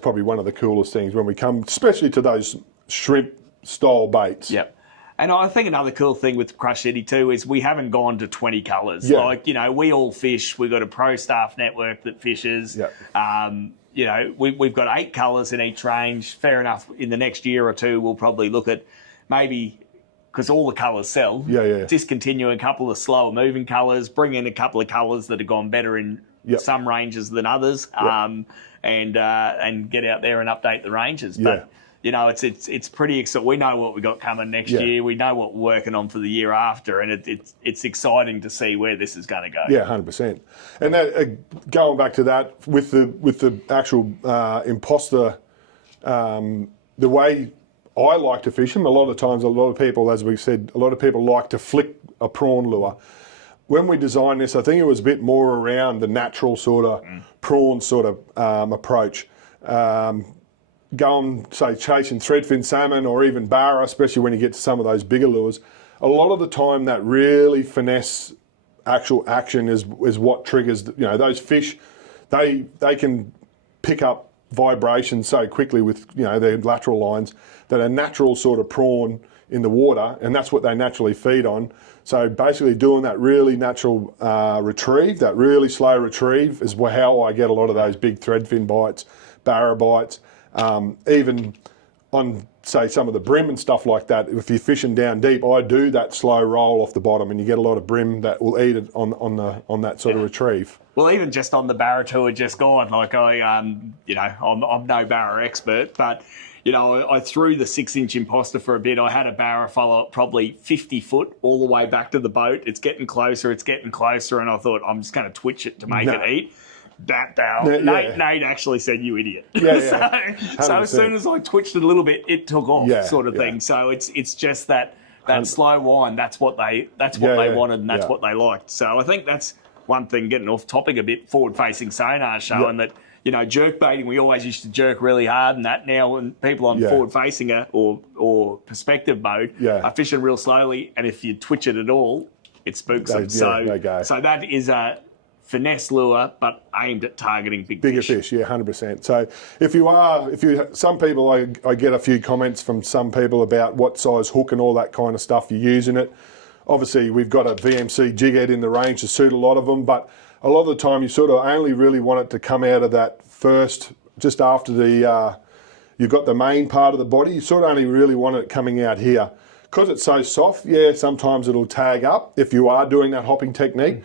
probably one of the coolest things when we come, especially to those shrimp style baits. And I think another cool thing with Crushcity too is we haven't gone to 20 colours. We all fish. We've got a pro staff network that fishes. We've got 8 colours in each range. Fair enough. In the next year or two, we'll probably look at maybe, because all the colours sell, discontinue a couple of slower moving colours, bring in a couple of colours that have gone better in some ranges than others, and get out there and update the ranges. But it's pretty exciting. We know what we got coming next year. We know what we're working on for the year after, and it's exciting to see where this is going to go. 100%. And that, going back to that with the actual imposter, the way I like to fish them, a lot of times, a lot of people, as we said, a lot of people like to flick a prawn lure. When we designed this, I think it was a bit more around the natural sort of prawn sort of approach. Going, say, chasing threadfin salmon or even barra, especially when you get to some of those bigger lures, a lot of the time that really finesse actual action is what triggers, those fish, they can pick up vibration so quickly with, their lateral lines that a natural sort of prawn in the water, and that's what they naturally feed on. So basically doing that really natural retrieve, that really slow retrieve, is how I get a lot of those big threadfin bites, barra bites, even on, say, some of the brim and stuff like that. If you're fishing down deep, I do that slow roll off the bottom, and you get a lot of brim that will eat it on that sort of retrieve. Well, even just on the barra tour just gone, like I'm no barra expert, but I threw the 6-inch imposter for a bit. I had a barra follow up probably 50 foot all the way back to the boat. It's getting closer, and I thought I'm just going to twitch it to make it eat. That barrel. Yeah. Nate actually said, "You idiot." Yeah. So as soon as I twitched it a little bit, it took off, sort of thing. So it's just that slow wind. That's what they wanted, and that's what they liked. So I think that's one thing. Getting off topic a bit, forward-facing sonar showing that jerk baiting. We always used to jerk really hard, and that now when people on forward-facing or perspective mode are fishing real slowly, and if you twitch it at all, it spooks them. So that is a finesse lure, but aimed at targeting bigger fish. 100%. So some people, I get a few comments from some people about what size hook and all that kind of stuff you're using it. Obviously, we've got a VMC jig head in the range to suit a lot of them, but a lot of the time you sort of only really want it to come out of that first, just after you've got the main part of the body, you sort of only really want it coming out here. Because it's so soft, sometimes it'll tag up if you are doing that hopping technique,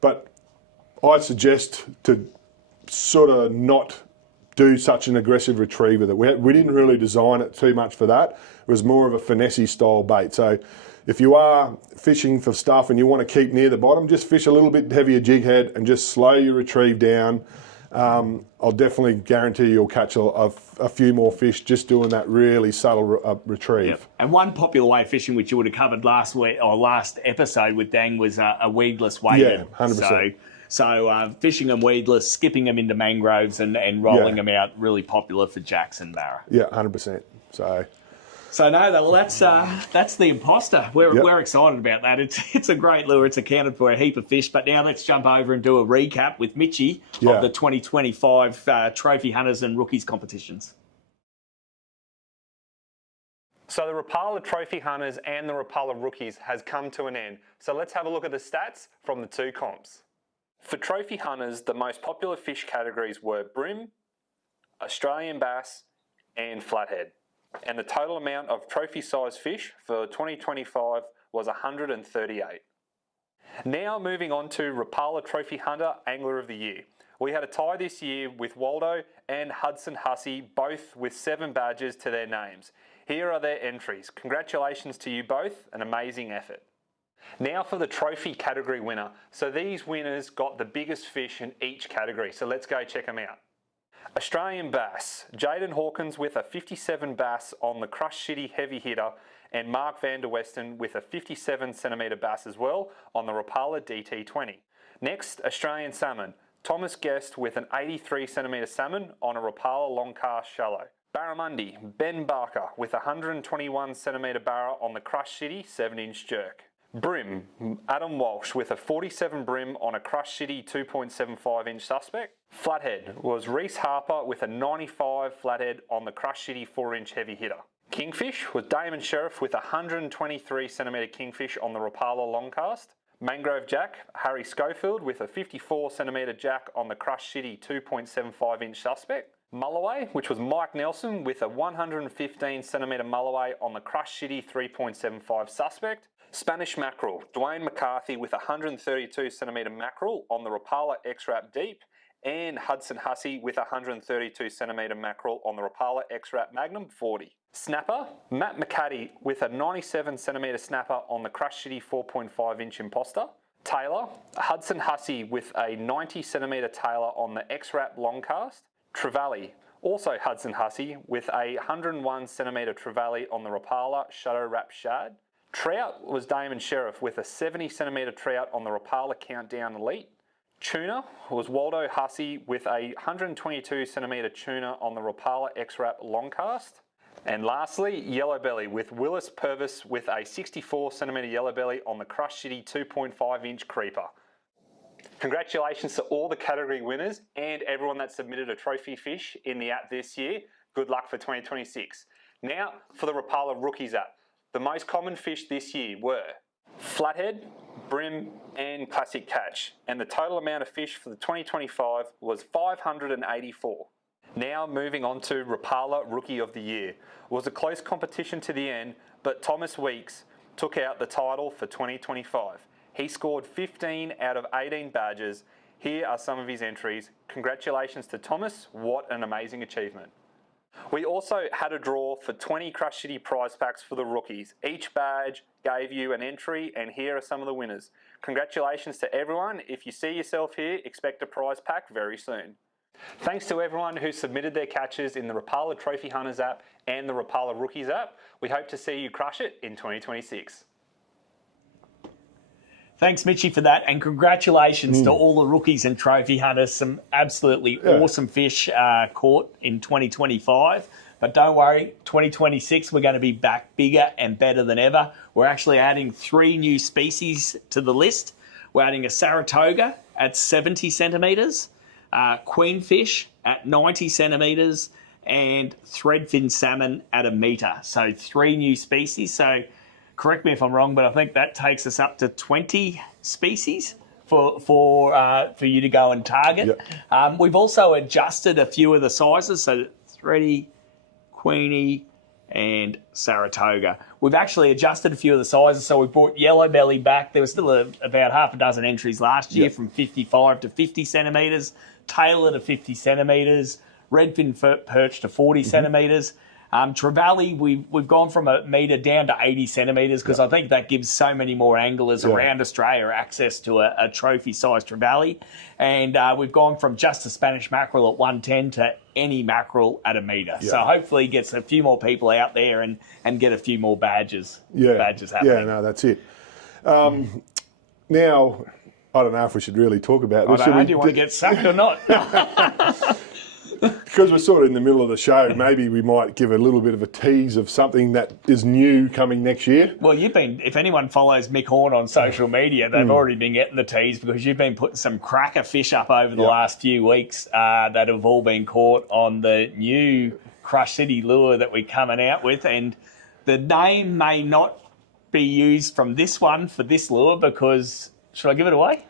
but I suggest to sort of not do such an aggressive retrieve with it. We didn't really design it too much for that. It was more of a finesse style bait. So if you are fishing for stuff and you want to keep near the bottom, just fish a little bit heavier jig head and just slow your retrieve down. I'll definitely guarantee you'll catch a few more fish just doing that really subtle retrieve. Yep. And one popular way of fishing, which you would have covered last episode with Dang, was a weedless weighted. Yeah, 100%. So fishing them weedless, skipping them into mangroves and rolling them out, really popular for jacks and barra. Yeah, 100%. So no, well that's the imposter. We're excited about that. It's a great lure. It's accounted for a heap of fish. But now let's jump over and do a recap with Mitchie of the 2025 Trophy Hunters and Rookies competitions. So the Rapala Trophy Hunters and the Rapala Rookies has come to an end. So let's have a look at the stats from the two comps. For Trophy Hunters, the most popular fish categories were brim, Australian bass, and flathead. And the total amount of trophy-sized fish for 2025 was 138. Now moving on to Rapala Trophy Hunter Angler of the Year. We had a tie this year with Waldo and Hudson Hussey, both with 7 badges to their names. Here are their entries. Congratulations to you both, an amazing effort. Now for the trophy category winner. So these winners got the biggest fish in each category. So let's go check them out. Australian bass, Jaden Hawkins with a 57 bass on the Crushcity heavy hitter, and Mark van der Westen with a 57 centimetre bass as well on the Rapala DT20. Next, Australian salmon, Thomas Guest with an 83 centimetre salmon on a Rapala long cast shallow. Barramundi, Ben Barker with a 121 centimetre barra on the Crushcity 7-inch jerk. Brim, Adam Walsh with a 47 brim on a Crushcity 2.75-inch suspect. Flathead was Reese Harper with a 95 flathead on the Crushcity 4-inch heavy hitter. Kingfish was Damon Sheriff with a 123 centimetre kingfish on the Rapala longcast. Mangrove Jack, Harry Schofield with a 54 centimetre jack on the Crushcity 2.75-inch suspect. Mulloway, which was Mike Nelson with a 115 centimetre mulloway on the Crushcity 3.75 suspect. Spanish mackerel, Dwayne McCarthy with a 132 centimetre mackerel on the Rapala X-Rap Deep, and Hudson Hussey with a 132 centimetre mackerel on the Rapala X-Rap Magnum 40. Snapper, Matt McCaddy with a 97 centimetre snapper on the Crushcity 4.5-inch imposter. Taylor, Hudson Hussey with a 90 centimetre Taylor on the X-Rap Longcast. Trevally, also Hudson Hussey with a 101 centimetre Trevally on the Rapala Shadow Wrap Shad. Trout was Damon Sheriff with a 70 centimetre trout on the Rapala Countdown Elite. Tuna was Waldo Hussey with a 122 centimetre tuna on the Rapala X-Rap Longcast. And lastly, Yellow Belly with Willis Purvis with a 64 centimetre Yellow Belly on the Crushcity 2.5-inch creeper. Congratulations to all the category winners and everyone that submitted a trophy fish in the app this year. Good luck for 2026. Now for the Rapala Rookies app. The most common fish this year were flathead, brim and classic catch, and the total amount of fish for the 2025 was 584. Now moving on to Rapala Rookie of the Year. It was a close competition to the end, but Thomas Weeks took out the title for 2025. He scored 15 out of 18 badges. Here are some of his entries. Congratulations to Thomas, what an amazing achievement. We also had a draw for 20 Crushcity prize packs for the rookies. Each badge gave you an entry, and here are some of the winners. Congratulations to everyone. If you see yourself here, expect a prize pack very soon. Thanks to everyone who submitted their catches in the Rapala Trophy Hunters app and the Rapala Rookies app. We hope to see you crush it in 2026. Thanks, Mitchie, for that, and congratulations to all the rookies and trophy hunters. Some absolutely awesome fish caught in 2025. But don't worry, 2026, we're going to be back bigger and better than ever. We're actually adding 3 new species to the list. We're adding a Saratoga at 70 centimetres, queenfish at 90 centimetres, and threadfin salmon at 1 metre. So 3 new species. So correct me if I'm wrong, but I think that takes us up to 20 species for you to go and target. Yep. We've also adjusted a few of the sizes, so thready, queenie, and Saratoga. We've actually adjusted a few of the sizes, so we brought yellow belly back. There was still about half a dozen entries last year, from 55 to 50 centimetres, tailor to 50 centimetres, redfin perch to 40 centimetres. Trevally, we've gone from 1 metre down to 80 centimetres because I think that gives so many more anglers around Australia access to a trophy-sized trevally. And we've gone from just a Spanish mackerel at 110 to any mackerel at 1 metre. So hopefully gets a few more people out there and get a few more badges happening. Yeah, no, that's it. Now, I don't know if we should really talk about this. Do you want to get sacked or not? Because we're sort of in the middle of the show, maybe we might give a little bit of a tease of something that is new coming next year. Well, if anyone follows Mick Horn on social media, they've already been getting the tease because you've been putting some cracker fish up over the last few weeks that have all been caught on the new Crushcity lure that we're coming out with. And the name may not be used from this one for this lure because, should I give it away?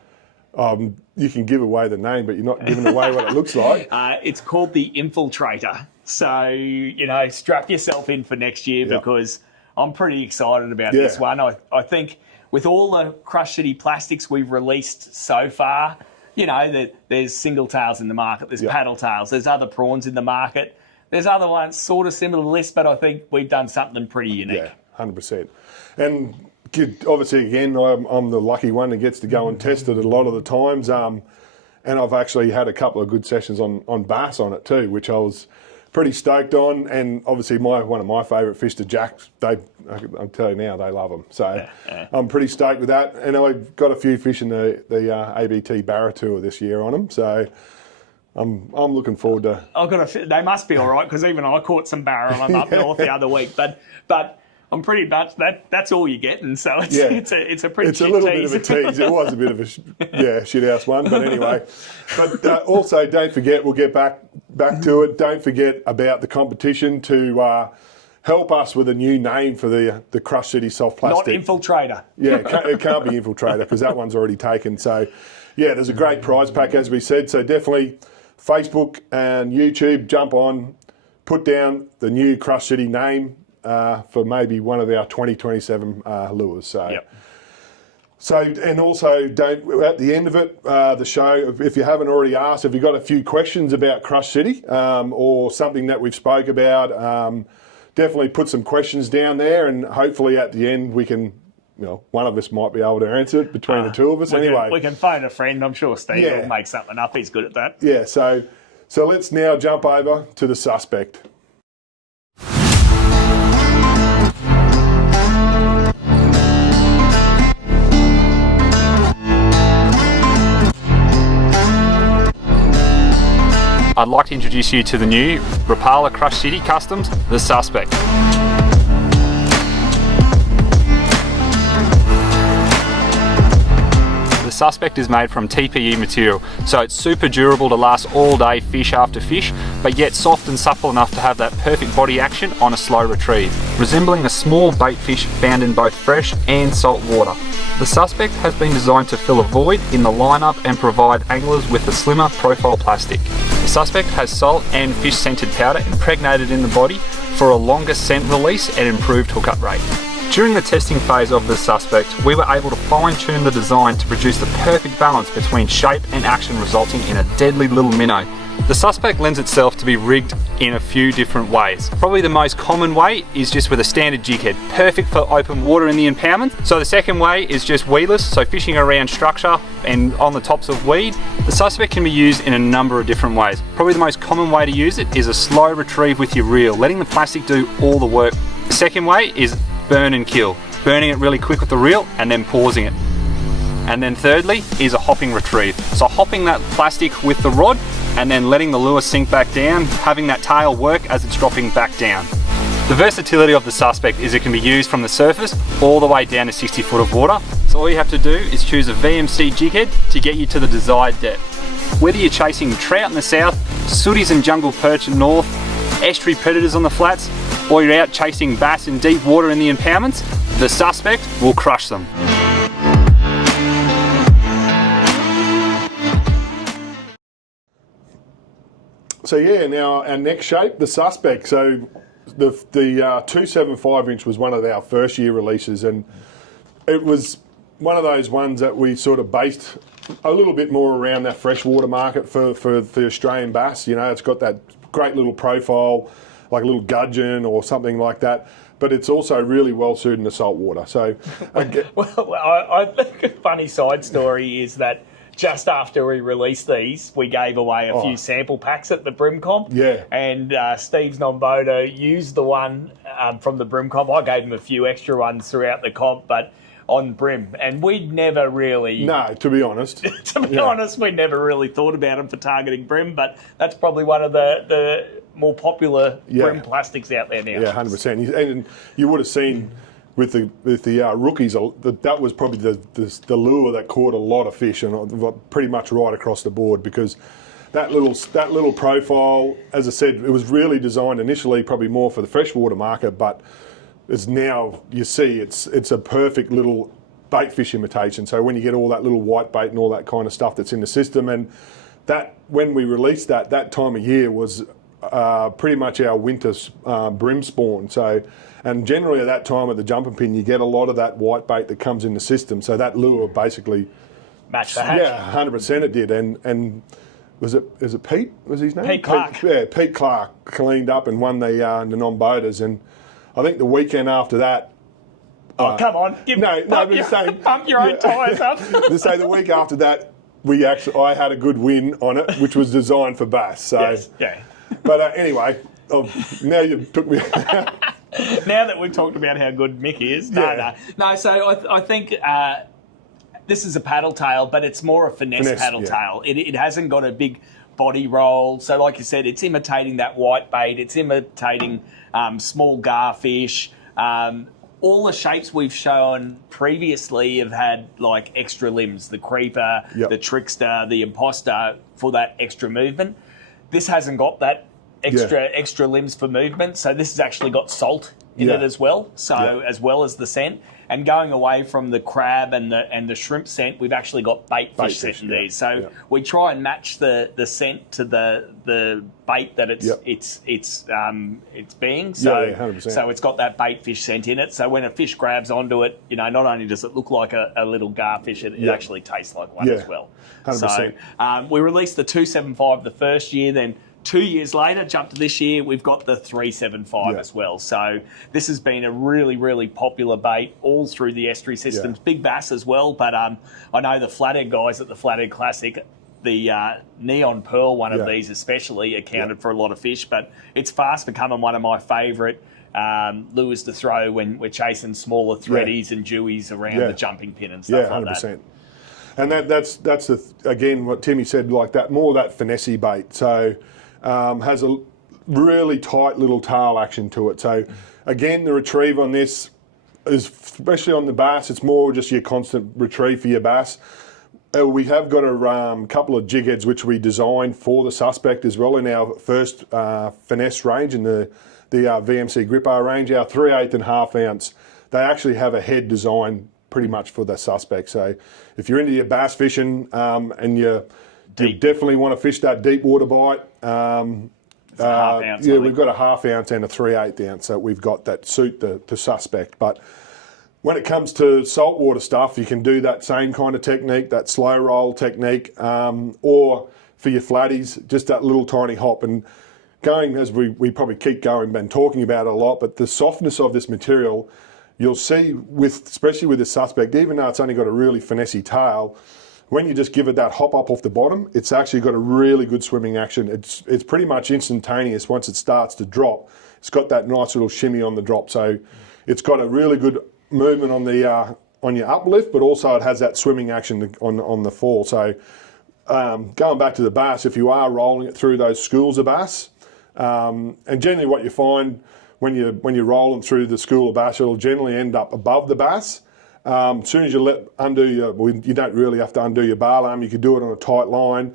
You can give away the name, but you're not giving away what it looks like. It's called the Infiltrator. So, strap yourself in for next year because I'm pretty excited about this one. I think with all the Crushcity plastics we've released so far, that there's single tails in the market, there's paddle tails, there's other prawns in the market, there's other ones sort of similar to this, but I think we've done something pretty unique. Yeah, 100%. And obviously, again, I'm the lucky one that gets to go and test it a lot of the times. And I've actually had a couple of good sessions on bass on it too, which I was pretty stoked on. And obviously, one of my favourite fish, the jacks, I'll tell you now, they love them. So I'm pretty stoked with that. And I've got a few fish in the ABT Barra Tour this year on them. So I'm looking forward to... They must be all right because even I caught some barra on them up north the other week. But I'm pretty much that's all you're getting, so it's a pretty. It's a little bit of a tease. It was a bit of a shithouse one, but anyway. But also, don't forget, we'll get back to it. Don't forget about the competition to help us with a new name for the Crushcity soft plastic. Not Infiltrator. Yeah, it can't be Infiltrator because that one's already taken. So, there's a great prize pack as we said. So definitely, Facebook and YouTube, jump on, put down the new Crushcity name. For maybe one of our 2027 lures. So, and also at the end of it, the show, if you haven't already asked, if you've got a few questions about Crushcity or something that we've spoke about, definitely put some questions down there, and hopefully at the end we can, one of us might be able to answer it between the two of us. We can phone a friend. I'm sure Steve will make something up. He's good at that. Yeah. So let's now jump over to the suspect. I'd like to introduce you to the new Rapala Crushcity Customs, the Suspect. The Suspect is made from TPE material, so it's super durable to last all day fish after fish, but yet soft and supple enough to have that perfect body action on a slow retrieve, resembling a small bait fish found in both fresh and salt water. The Suspect has been designed to fill a void in the lineup and provide anglers with a slimmer profile plastic. The Suspect has salt and fish scented powder impregnated in the body for a longer scent release and improved hookup rate. During the testing phase of the Suspect, we were able to fine-tune the design to produce the perfect balance between shape and action, resulting in a deadly little minnow. The Suspect lends itself to be rigged in a few different ways. Probably the most common way is just with a standard jig head, perfect for open water in the impoundment. So the second way is just weedless, so fishing around structure and on the tops of weed. The Suspect can be used in a number of different ways. Probably the most common way to use it is a slow retrieve with your reel, letting the plastic do all the work. The second way is burn and kill, burning it really quick with the reel and then pausing it. And then thirdly is a hopping retrieve. So hopping that plastic with the rod and then letting the lure sink back down, having that tail work as it's dropping back down. The versatility of the Suspect is it can be used from the surface all the way down to 60 foot of water. So all you have to do is choose a VMC jig head to get you to the desired depth. Whether you're chasing trout in the south, sooties and jungle perch in north, estuary predators on the flats, or you're out chasing bass in deep water in the impoundments, the Suspect will crush them. So yeah, now our next shape, the Suspect. So the 275 inch was one of our first year releases, and it was one of those ones that we sort of based a little bit more around that freshwater market for the Australian bass. You know, it's got that great little profile, like a little gudgeon or something like that, but it's also really well suited in the saltwater. So, well, I think a funny side story is that just after we released these, we gave away a few sample packs at the Brim Comp. Yeah. And Steve's non-boater used the one from the Brim Comp. I gave him a few extra ones throughout the comp, but on Brim. And we'd never really... No, to be honest. to be honest, we never really thought about him for targeting Brim, but that's probably one of the more popular Brim plastics out there now. Yeah, 100%. And you would have seen... With the rookies, that was probably the lure that caught a lot of fish, and pretty much right across the board, because that little profile, as I said, it was really designed initially probably more for the freshwater market, but it's now, you see, it's a perfect little bait fish imitation. So when you get all that little white bait and all that kind of stuff that's in the system, and that when we released that time of year was pretty much our winter Brim spawn. So. And generally at that time at the jumping pin, you get a lot of that white bait that comes in the system. So that lure basically matched the hatch. Yeah, 100% it did. And is it Pete? Was his name? Pete Clark. Pete Clark cleaned up and won the non-boaters. And I think the weekend after that. Come on! Pump your own tyres up. To say the week after that, I had a good win on it, which was designed for bass. So, yes, yeah. But anyway, now you took me. Now that we've talked about how good Mick is, no. So I think this is a paddle tail, but it's more a finesse paddle tail. It hasn't got a big body roll. So like you said, it's imitating that white bait. It's imitating small garfish. All the shapes we've shown previously have had like extra limbs, the creeper, the trickster, the imposter, for that extra movement. This hasn't got that extra limbs for movement, so this has actually got salt in it as well, so as well as the scent. And going away from the crab and the shrimp scent, we've actually got bait fish scent in these. So we try and match the scent to the bait that it's being. So 100%. So it's got that bait fish scent in it. So when a fish grabs onto it, you know, not only does it look like a little garfish, it actually tastes like one as well. 100%. So we released the 275 the first year, then 2 years later, jump to this year, we've got the 375 as well. So this has been a really, really popular bait all through the estuary systems. Big bass as well, but I know the Flathead guys at the Flathead Classic, the Neon Pearl one of these especially accounted for a lot of fish, but it's fast becoming one of my favourite lures to throw when we're chasing smaller threadies and dewies around the jumping pin and stuff like 100%. that. And that's again what Timmy said, like that, more that finessey bait. So has a really tight little tail action to it. So again, the retrieve on this is, especially on the bass, it's more just your constant retrieve for your bass. We have got a couple of jig heads which we designed for the suspect as well in our first finesse range in the VMC Grip R range. Our 3/8 and half ounce, they actually have a head design pretty much for the suspect. So if you're into your bass fishing and you definitely want to fish that deep water bite, It's a half ounce, yeah, we've got a half ounce and a 3/8 ounce that we've got that suit the suspect. But when it comes to saltwater stuff, you can do that same kind of technique, that slow roll technique, or for your flatties, just that little tiny hop. And going, as we probably keep going, been talking about it a lot, but the softness of this material, you'll see, especially with the suspect, even though it's only got a really finessey tail, when you just give it that hop up off the bottom, it's actually got a really good swimming action. It's pretty much instantaneous once it starts to drop. It's got that nice little shimmy on the drop. So it's got a really good movement on your uplift, but also it has that swimming action on the fall. So going back to the bass, if you are rolling it through those schools of bass, and generally what you find when you're rolling through the school of bass, it'll generally end up above the bass. As soon as you you don't really have to undo your bar arm. You can do it on a tight line.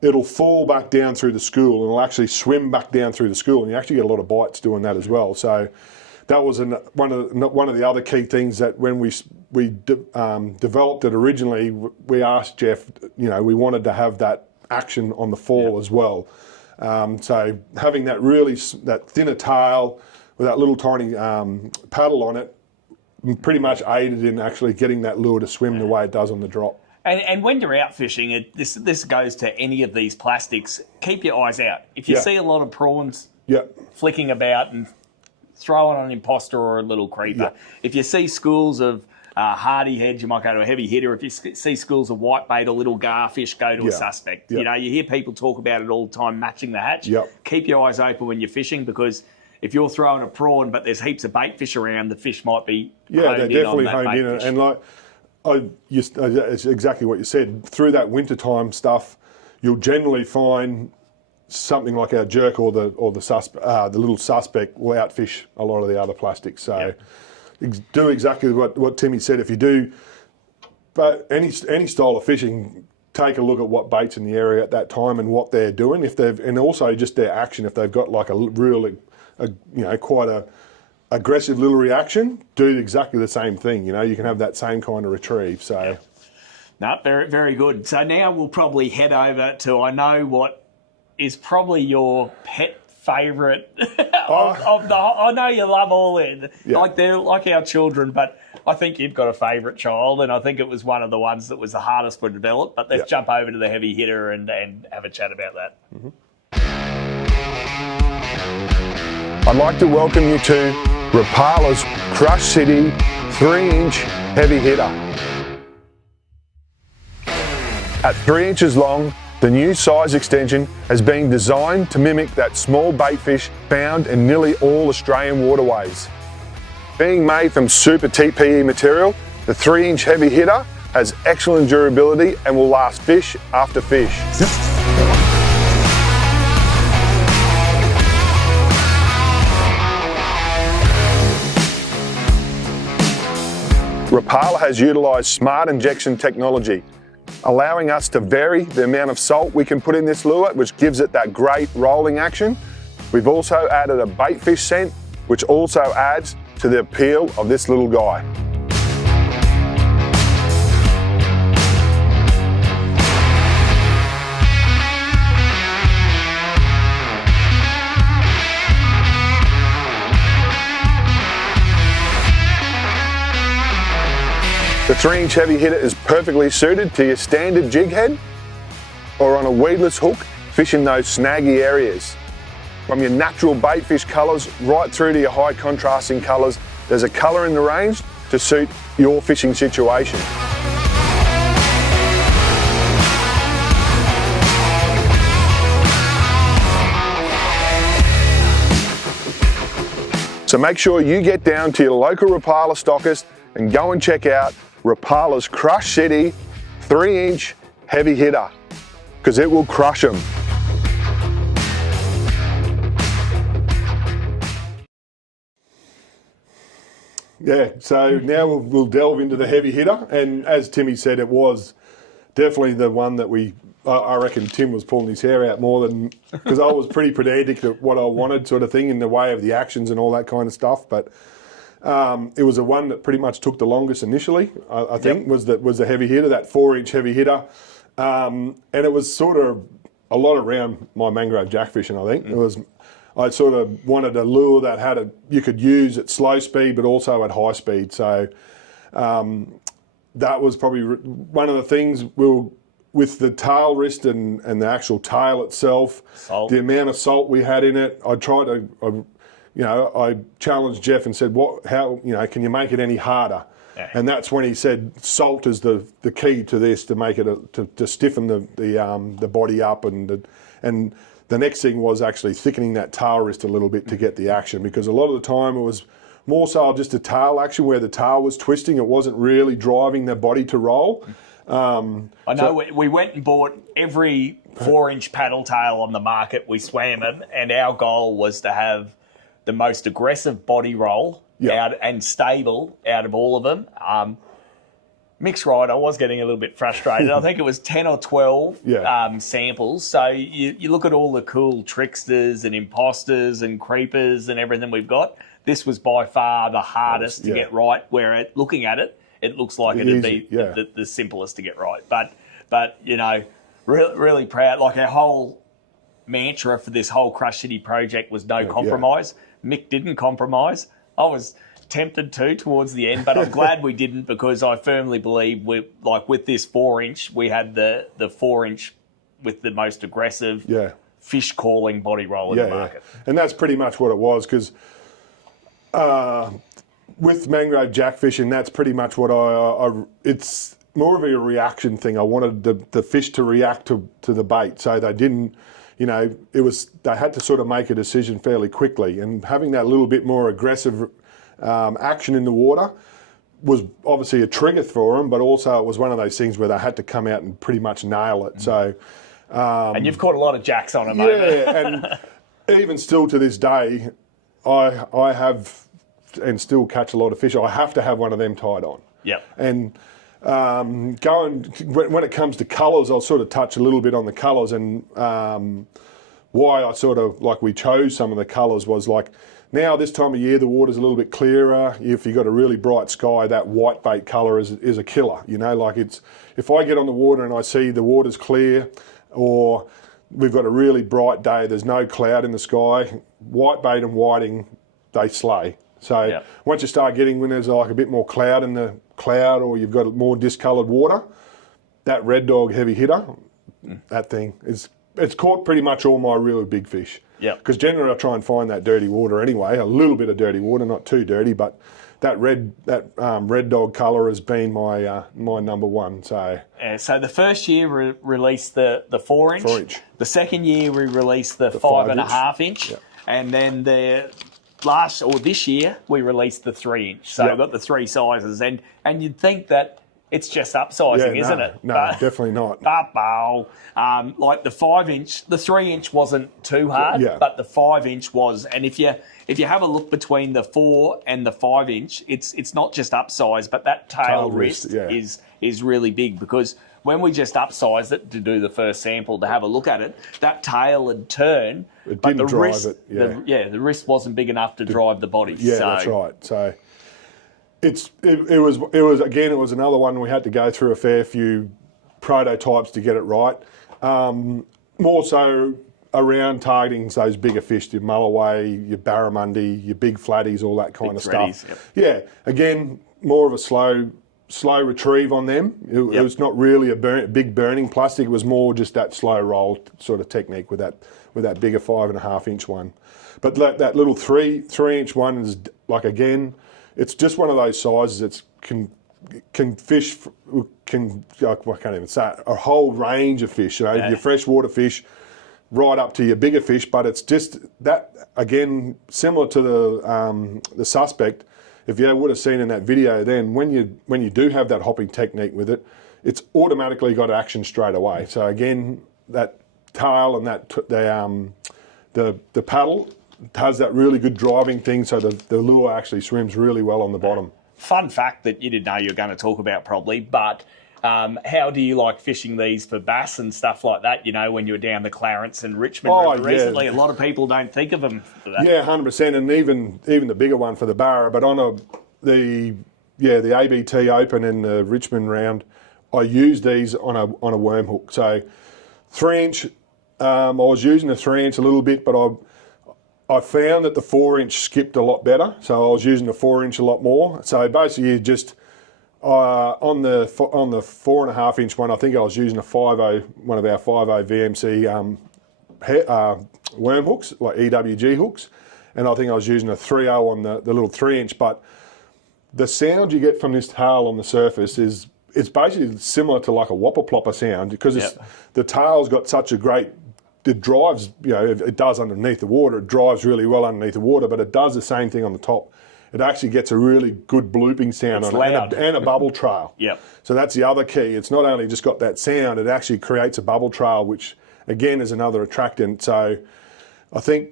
It'll fall back down through the school and it'll actually swim back down through the school, and you actually get a lot of bites doing that as well. So that was one of the other key things that when we developed it originally, we asked Jeff, we wanted to have that action on the fall as well. So having that thinner tail with that little tiny paddle on it pretty much aided in actually getting that lure to swim the way it does on the drop. And when you're out fishing, this goes to any of these plastics, keep your eyes out. If you see a lot of prawns flicking about and throw it on an imposter or a little creeper. If you see schools of hardy heads, you might go to a heavy hitter. If you see schools of whitebait or little garfish, go to a suspect. You hear people talk about it all the time, matching the hatch. Keep your eyes open when you're fishing, because if you're throwing a prawn but there's heaps of bait fish around, the fish might be they're definitely honed in. And it's exactly what you said. Through that wintertime stuff, you'll generally find something like our jerk or the little suspect will outfish a lot of the other plastics. So do exactly what Timmy said. If you do, but any style of fishing, take a look at what bait's in the area at that time and what they're doing. And also just their action. If they've got like a really, quite a aggressive little reaction, do exactly the same thing. You can have that same kind of retrieve. So, no, very, very good. So now we'll probably head over to, I know what is probably your pet favourite of the. I know you love all it. Like they're like our children, but I think you've got a favourite child, and I think it was one of the ones that was the hardest to develop. But let's jump over to the heavy hitter and have a chat about that. I'd like to welcome you to Rapala's Crushcity 3-inch heavy hitter. At 3 inches long, the new size extension has been designed to mimic that small bait fish found in nearly all Australian waterways. Being made from Super TPE material, the 3-inch heavy hitter has excellent durability and will last fish after fish. Rapala has utilised smart injection technology, allowing us to vary the amount of salt we can put in this lure, which gives it that great rolling action. We've also added a bait fish scent, which also adds to the appeal of this little guy. The 3-inch heavy hitter is perfectly suited to your standard jig head or on a weedless hook, fishing those snaggy areas. From your natural bait fish colours right through to your high contrasting colours, there's a colour in the range to suit your fishing situation. So make sure you get down to your local Rapala stockist and go and check out Rapala's Crushcity 3-inch heavy hitter, because it will crush them. Yeah, so now we'll delve into the heavy hitter, and as Timmy said, it was definitely the one that I reckon Tim was pulling his hair out more than, because I was pretty pedantic at what I wanted, sort of thing, in the way of the actions and all that kind of stuff. But it was the one that pretty much took the longest initially, I think, was the heavy hitter, that 4-inch heavy hitter. And it was sort of a lot around my mangrove jackfishing, I think. I sort of wanted a lure that you could use at slow speed, but also at high speed. So that was probably one of the things with the tail wrist and the actual tail itself, the amount of salt we had in it. I challenged Jeff and said, can you make it any harder? Yeah. And that's when he said salt is the key to this, to make it to stiffen the body up, and the next thing was actually thickening that tail wrist a little bit to get the action, because a lot of the time it was more so just a tail action where the tail was twisting. It wasn't really driving the body to roll. I know we went and bought every 4-inch paddle tail on the market. We swam them, and our goal was to have the most aggressive body roll out and stable out of all of them. Mixed right, I was getting a little bit frustrated. I think it was 10 or 12 samples. So you look at all the cool tricksters and imposters and creepers and everything we've got. This was by far the hardest to get right, where looking at it, it looks like it'd be the simplest to get right. But really proud. Like, our whole mantra for this whole Crushcity project was no compromise. Mick didn't compromise. I was tempted to towards the end, but I'm glad we didn't, because I firmly believe with this 4-inch, we had the 4-inch with the most aggressive fish calling body roll in the market. And that's pretty much what it was, because with mangrove jackfishing, that's pretty much what it's more of a reaction thing. I wanted the fish to react to the bait, so they didn't, they had to sort of make a decision fairly quickly, and having that little bit more aggressive action in the water was obviously a trigger for them, but also it was one of those things where they had to come out and pretty much nail it. So, and you've caught a lot of jacks on them, and even still to this day, I have and still catch a lot of fish. I have to have one of them tied on. Yep. And when it comes to colours, I'll sort of touch a little bit on the colours, and why I sort of we chose some of the colours was now this time of year the water's a little bit clearer. If you've got a really bright sky, that white bait colour is a killer. If I get on the water and I see the water's clear, or we've got a really bright day, there's no cloud in the sky, white bait and whiting, they slay. So once you start getting, when there's a bit more cloud in the cloud, or you've got more discoloured water, that red dog heavy hitter, that thing it's caught pretty much all my really big fish. Yeah. Because generally I try and find that dirty water anyway, a little bit of dirty water, not too dirty, but that red dog colour has been my number one. So so the first year we released the 4-inch. 4-inch. The second year we released the 5.5-inch, and then this year we released the 3-inch. So we've got the 3 sizes, and you'd think that it's just upsizing, isn't it? No, definitely not. Like the 5-inch, the 3-inch wasn't too hard, but the 5-inch was. And if you have a look between the 4 and the 5-inch, it's not just upsize, but that tail wrist is really big, because when we just upsized it to do the first sample to have a look at it, that tail had turned, but the wrist, the wrist wasn't big enough to drive the body. Yeah, that's right. So it was another one we had to go through a fair few prototypes to get it right. More so around targeting those bigger fish, your mulloway, your barramundi, your big flatties, all that kind of stuff. Yeah, again, more of a slow retrieve on them. It was not really a big burning plastic. It was more just that slow roll sort of technique with that bigger 5.5-inch one. But that little 3-inch one is again, it's just one of those sizes that can fish, I can't even say it, a whole range of fish. Your freshwater fish, right up to your bigger fish. But it's just that, again, similar to the suspect. If you would have seen in that video, then when you do have that hopping technique with it, it's automatically got action straight away. So again, that tail and the paddle has that really good driving thing, so the lure actually swims really well on the bottom. Fun fact that you didn't know you were going to talk about probably, but How do you like fishing these for bass and stuff like that? You know, when you're down the Clarence and Richmond River recently, a lot of people don't think of them for that. Yeah, 100%, and even the bigger one for the Barra. But on the ABT Open and the Richmond round, I used these on a worm hook. So 3-inch, I was using the 3-inch a little bit, but I found that the 4-inch skipped a lot better. So I was using the 4-inch a lot more. So basically, you just on the 4.5-inch one, I think I was using one of our 5.0 VMC worm hooks, like EWG hooks, and I think I was using a 3.0 on the little 3-inch. But the sound you get from this tail on the surface it's basically similar to like a whopper plopper sound, because the tail's got such a great. It drives, it does underneath the water. It drives really well underneath the water, but it does the same thing on the top. It actually gets a really good blooping sound on it, and a bubble trail. Yep. So that's the other key. It's not only just got that sound, it actually creates a bubble trail, which again is another attractant. So I think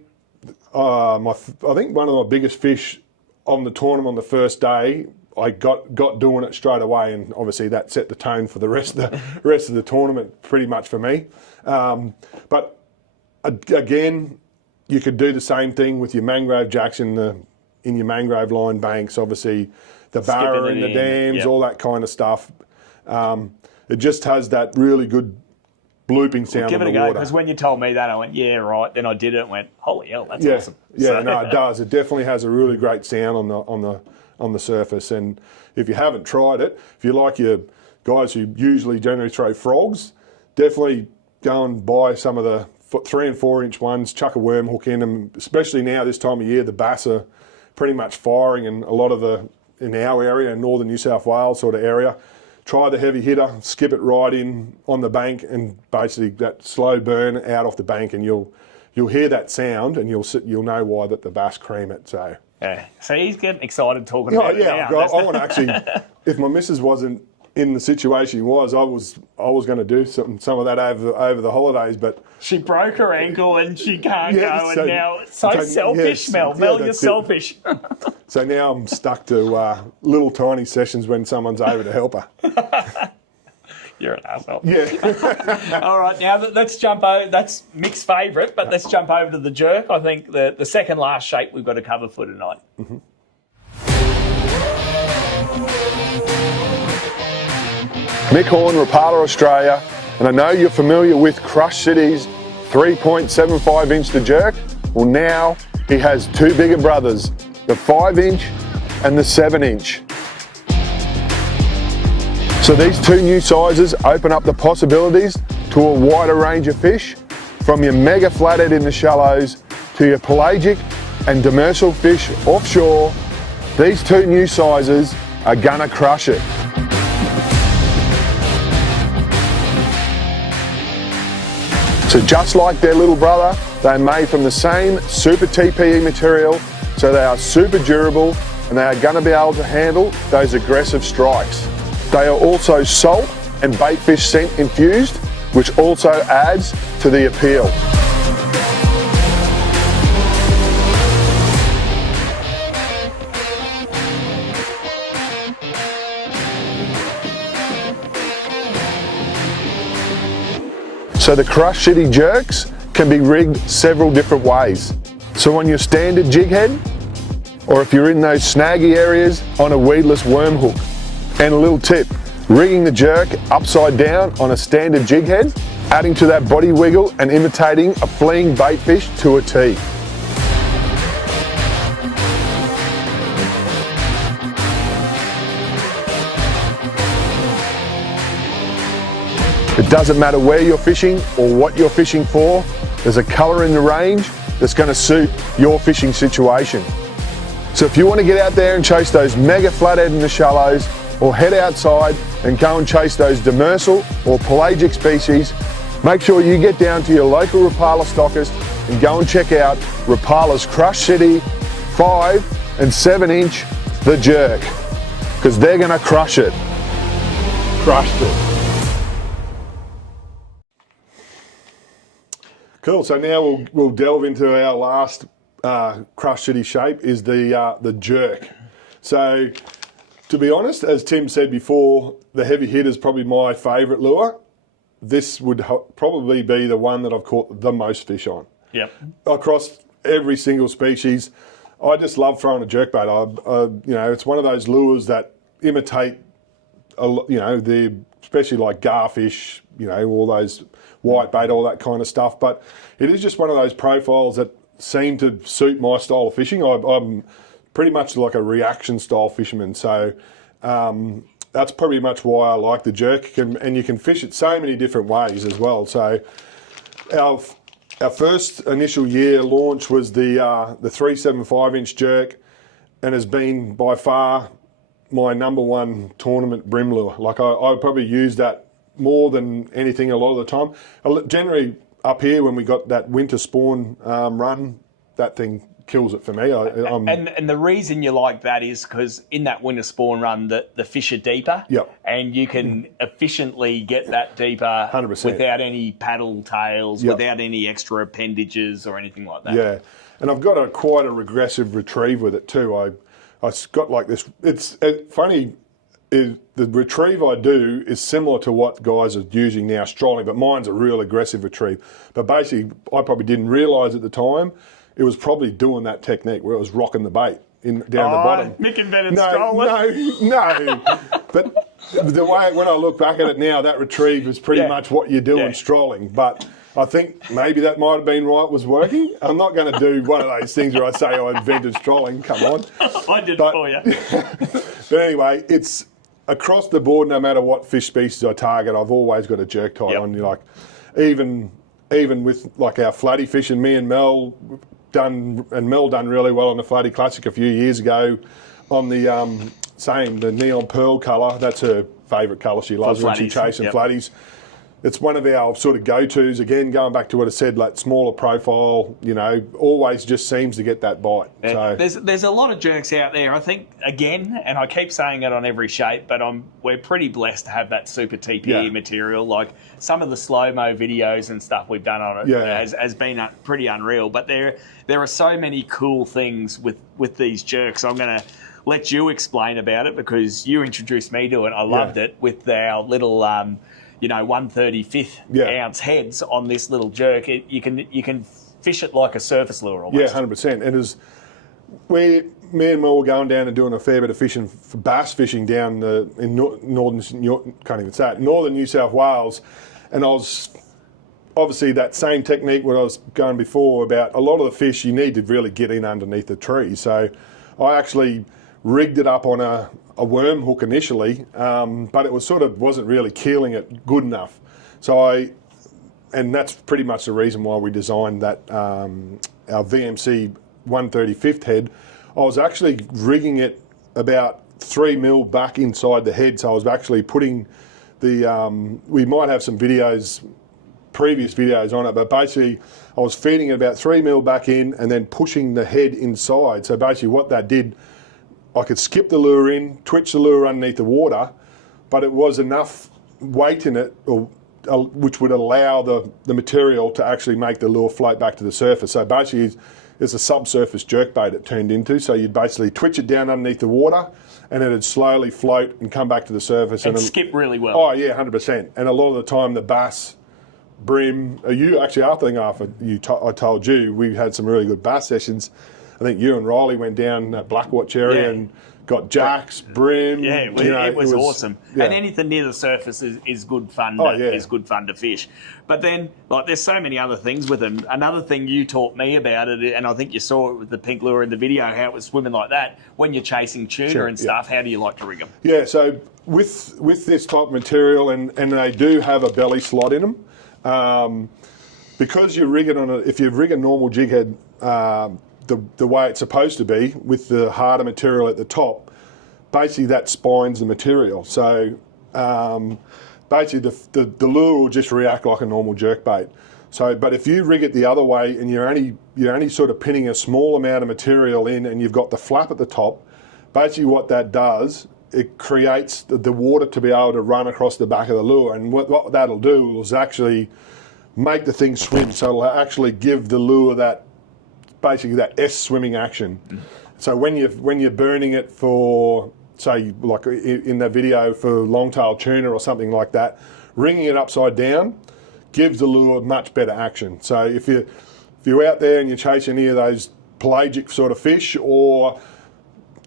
one of my biggest fish on the tournament on the first day, I got doing it straight away, and obviously that set the tone for the rest of the tournament pretty much for me. But again, you could do the same thing with your mangrove jacks in your mangrove line banks, obviously the barra in the dams, all that kind of stuff. It just has that really good blooping sound Give in it the a go, water. because when you told me that, I went, yeah, right. Then I did it and went, holy hell, that's awesome. Yeah, no, it does. It definitely has a really great sound on the surface. And if you haven't tried it, if you like your guys who generally throw frogs, definitely go and buy some of the 3 and 4-inch ones, chuck a worm hook in them, especially now this time of year, the bass are pretty much firing, and a lot of in our area, in northern New South Wales sort of area, try the heavy hitter, skip it right in on the bank, and basically that slow burn out off the bank, and you'll hear that sound, and you'll know why that the bass cream it. So yeah, so he's getting excited talking about it now. I want to actually, if my missus wasn't in the situation he was, I was going to do some of that over the holidays, but she broke her ankle and she can't go, and now it's so selfish, Mel. Mel, you're selfish. So now I'm stuck to little tiny sessions when someone's over to help her. You're an asshole. Yeah. All right, now let's jump over. That's Mick's favourite, but let's jump over to the jerk. I think the second last shape we've got to cover for tonight. Mm-hmm. Mick Horn, Rapala, Australia, and I know you're familiar with Crushcity's 3.75-inch the jerk. Well, now he has two bigger brothers, the 5-inch and the 7-inch. So these two new sizes open up the possibilities to a wider range of fish, from your mega flathead in the shallows to your pelagic and demersal fish offshore. These two new sizes are gonna crush it. So just like their little brother, they're made from the same Super TPE material, so they are super durable and they are going to be able to handle those aggressive strikes. They are also salt and baitfish scent infused, which also adds to the appeal. So the Crushcity jerks can be rigged several different ways. So on your standard jig head, or if you're in those snaggy areas, on a weedless worm hook. And a little tip, rigging the jerk upside down on a standard jig head, adding to that body wiggle and imitating a fleeing baitfish to a T. It doesn't matter where you're fishing or what you're fishing for, there's a colour in the range that's going to suit your fishing situation. So if you want to get out there and chase those mega flathead in the shallows, or head outside and go and chase those demersal or pelagic species, make sure you get down to your local Rapala stockist and go and check out Rapala's Crushcity 5 and 7-inch the jerk, because they're going to crush it. Crushed it. Cool. So now we'll delve into our last Crushcity shape, is the jerk. So To be honest, as Tim said before, the heavy hit is probably my favourite lure. This would probably be the one that I've caught the most fish on. Yep. Across every single species. I just love throwing a jerkbait. You know, it's one of those lures that imitate, especially like garfish, you know, all those whitebait, all that kind of stuff. But it is just one of those profiles that seem to suit my style of fishing. I'm pretty much like a reaction style fisherman. So that's pretty much why I like the jerk. And you can fish it so many different ways as well. So our first initial year launch was the 375-inch jerk, and has been by far my number one tournament brim lure. Like I probably use that more than anything a lot of the time. Generally up here when we got that winter spawn run, that thing kills it for me. And the reason you like that is because in that winter spawn run, the fish are deeper. Yep. And you can efficiently get that deeper 100%. without any paddle tails, Yep. without any extra appendages or anything like that. Yeah, and I've got quite a regressive retrieve with it too. I got like this. It's funny. The retrieve I do is similar to what guys are using now, strolling, but mine's a real aggressive retrieve. But basically, I probably didn't realise at the time, it was probably doing that technique where it was rocking the bait down the bottom. Mick invented strolling. No. But the way, when I look back at it now, that retrieve is pretty much what you're doing strolling. But I think maybe that might have been right, was working. I'm not going to do one of those things where I say I invented strolling. Come on. I did it for you. But anyway, it's across the board, no matter what fish species I target, I've always got a jerk tight on. You like, even with like our flatty fishing, me and Mel done really well on the Flatty Classic a few years ago on the the neon pearl colour. That's her favourite colour. She loves when she's chasing flatties. It's one of our sort of go-tos. Again, going back to what I said, like smaller profile, you know, always just seems to get that bite. So there's a lot of jerks out there. I think, again, and I keep saying it on every shape, but we're pretty blessed to have that Super TPE material. Like some of the slow-mo videos and stuff we've done on it has been pretty unreal. But there are so many cool things with these jerks. I'm going to let you explain about it because you introduced me to it. I loved it with our little 1/35 ounce heads on this little jerk. You can fish it like a surface lure almost. Yeah, 100%. And me and Mel were going down and doing a fair bit of fishing, for bass fishing down in northern New South Wales, and I was obviously that same technique what I was going before about a lot of the fish you need to really get in underneath the tree. So I actually rigged it up on a worm hook initially, but it wasn't really keeling it good enough. And that's pretty much the reason why we designed that our VMC 1/35 head. I was actually rigging it about 3 mil back inside the head, so I was actually putting we might have some previous videos on it, but basically I was feeding it about 3 mil back in and then pushing the head inside. So basically what that did, I could skip the lure in, twitch the lure underneath the water, but it was enough weight in it which would allow the material to actually make the lure float back to the surface. So basically it's a subsurface jerkbait it turned into. So you'd basically twitch it down underneath the water and it'd slowly float and come back to the surface. And skip really well. Oh yeah, 100%. And a lot of the time the bass, brim, I told you, we had some really good bass sessions. I think you and Riley went down that Blackwatch area and got jacks, brim. Yeah, it was awesome. Yeah. And anything near the surface is good fun. Is good fun to fish. But then, like, there's so many other things with them. Another thing you taught me about it, and I think you saw it with the pink lure in the video, how it was swimming like that. When you're chasing tuna and stuff, how do you like to rig them? Yeah, so with this type of material, and they do have a belly slot in them, because you rig it if you rig a normal jig head, the way it's supposed to be with the harder material at the top, basically that spines the material. So basically the lure will just react like a normal jerkbait. So, but if you rig it the other way and you're only sort of pinning a small amount of material in and you've got the flap at the top, basically what that does, it creates the water to be able to run across the back of the lure. And what that'll do is actually make the thing swim. So it'll actually give the lure that S swimming action. So when you're burning it for say like in the video for long-tail tuna or something like that, ringing it upside down gives the lure much better action. So if you're out there and you're chasing any of those pelagic sort of fish, or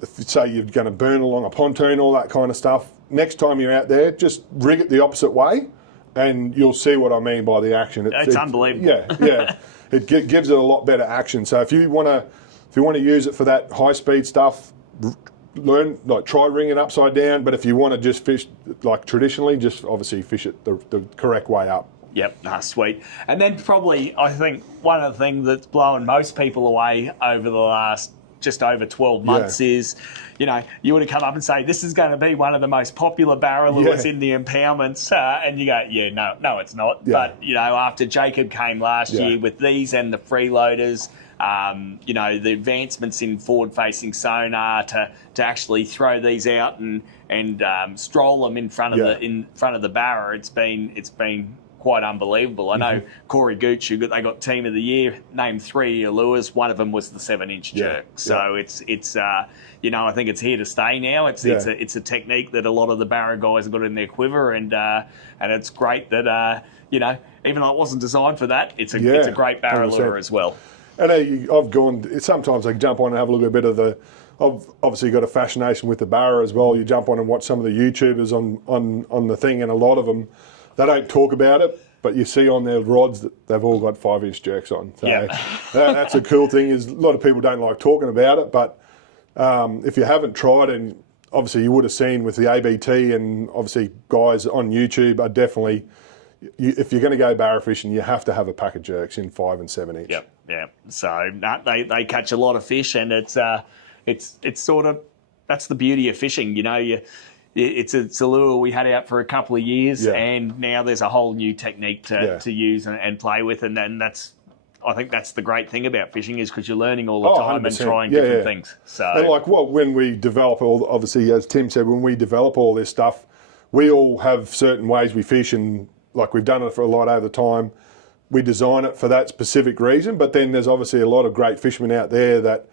if you say you're going to burn along a pontoon, all that kind of stuff, next time you're out there, just rig it the opposite way, and you'll see what I mean by the action. It's unbelievable. Yeah. It gives it a lot better action. So if you want to use it for that high speed stuff, try ringing upside down. But if you want to just fish like traditionally, just obviously fish it the correct way up. Yep, sweet. And then probably I think one of the things that's blowing most people away over the last just over 12 months is, you would have come up and say, this is going to be one of the most popular barra lures in the impoundments. And you go, no, it's not. Yeah. But, after Jacob came last year with these and the freeloaders, the advancements in forward-facing sonar to actually throw these out and stroll them in front of the barra, it's been quite unbelievable. I know Corey Gooch, they got Team of the Year, named 3 lures. One of them was the 7-inch jerk. So it's I think it's here to stay now. It's a technique that a lot of the barra guys have got in their quiver, and it's great that even though it wasn't designed for that, it's a great barra 100%. Lure as well. And I've gone. Sometimes I jump on and have a look at a bit of the. I've obviously got a fascination with the barra as well. You jump on and watch some of the YouTubers on the thing, and a lot of them, they don't talk about it, but you see on their rods that they've all got 5-inch jerks on. So that's a cool thing. Is a lot of people don't like talking about it, but if you haven't tried, and obviously you would have seen with the ABT, and obviously guys on YouTube are definitely. If you're going to go barra fishing, you have to have a pack of jerks in 5 and 7-inch. Yeah. So they catch a lot of fish, and it's sort of, that's the beauty of fishing. It's a lure we had out for a couple of years, and now there's a whole new technique to use and play with, and then I think that's the great thing about fishing, is because you're learning all the time 100%. And trying different things. So, and when we develop obviously, as Tim said, when we develop all this stuff, we all have certain ways we fish, and like we've done it for a lot over time. We design it for that specific reason, but then there's obviously a lot of great fishermen out there that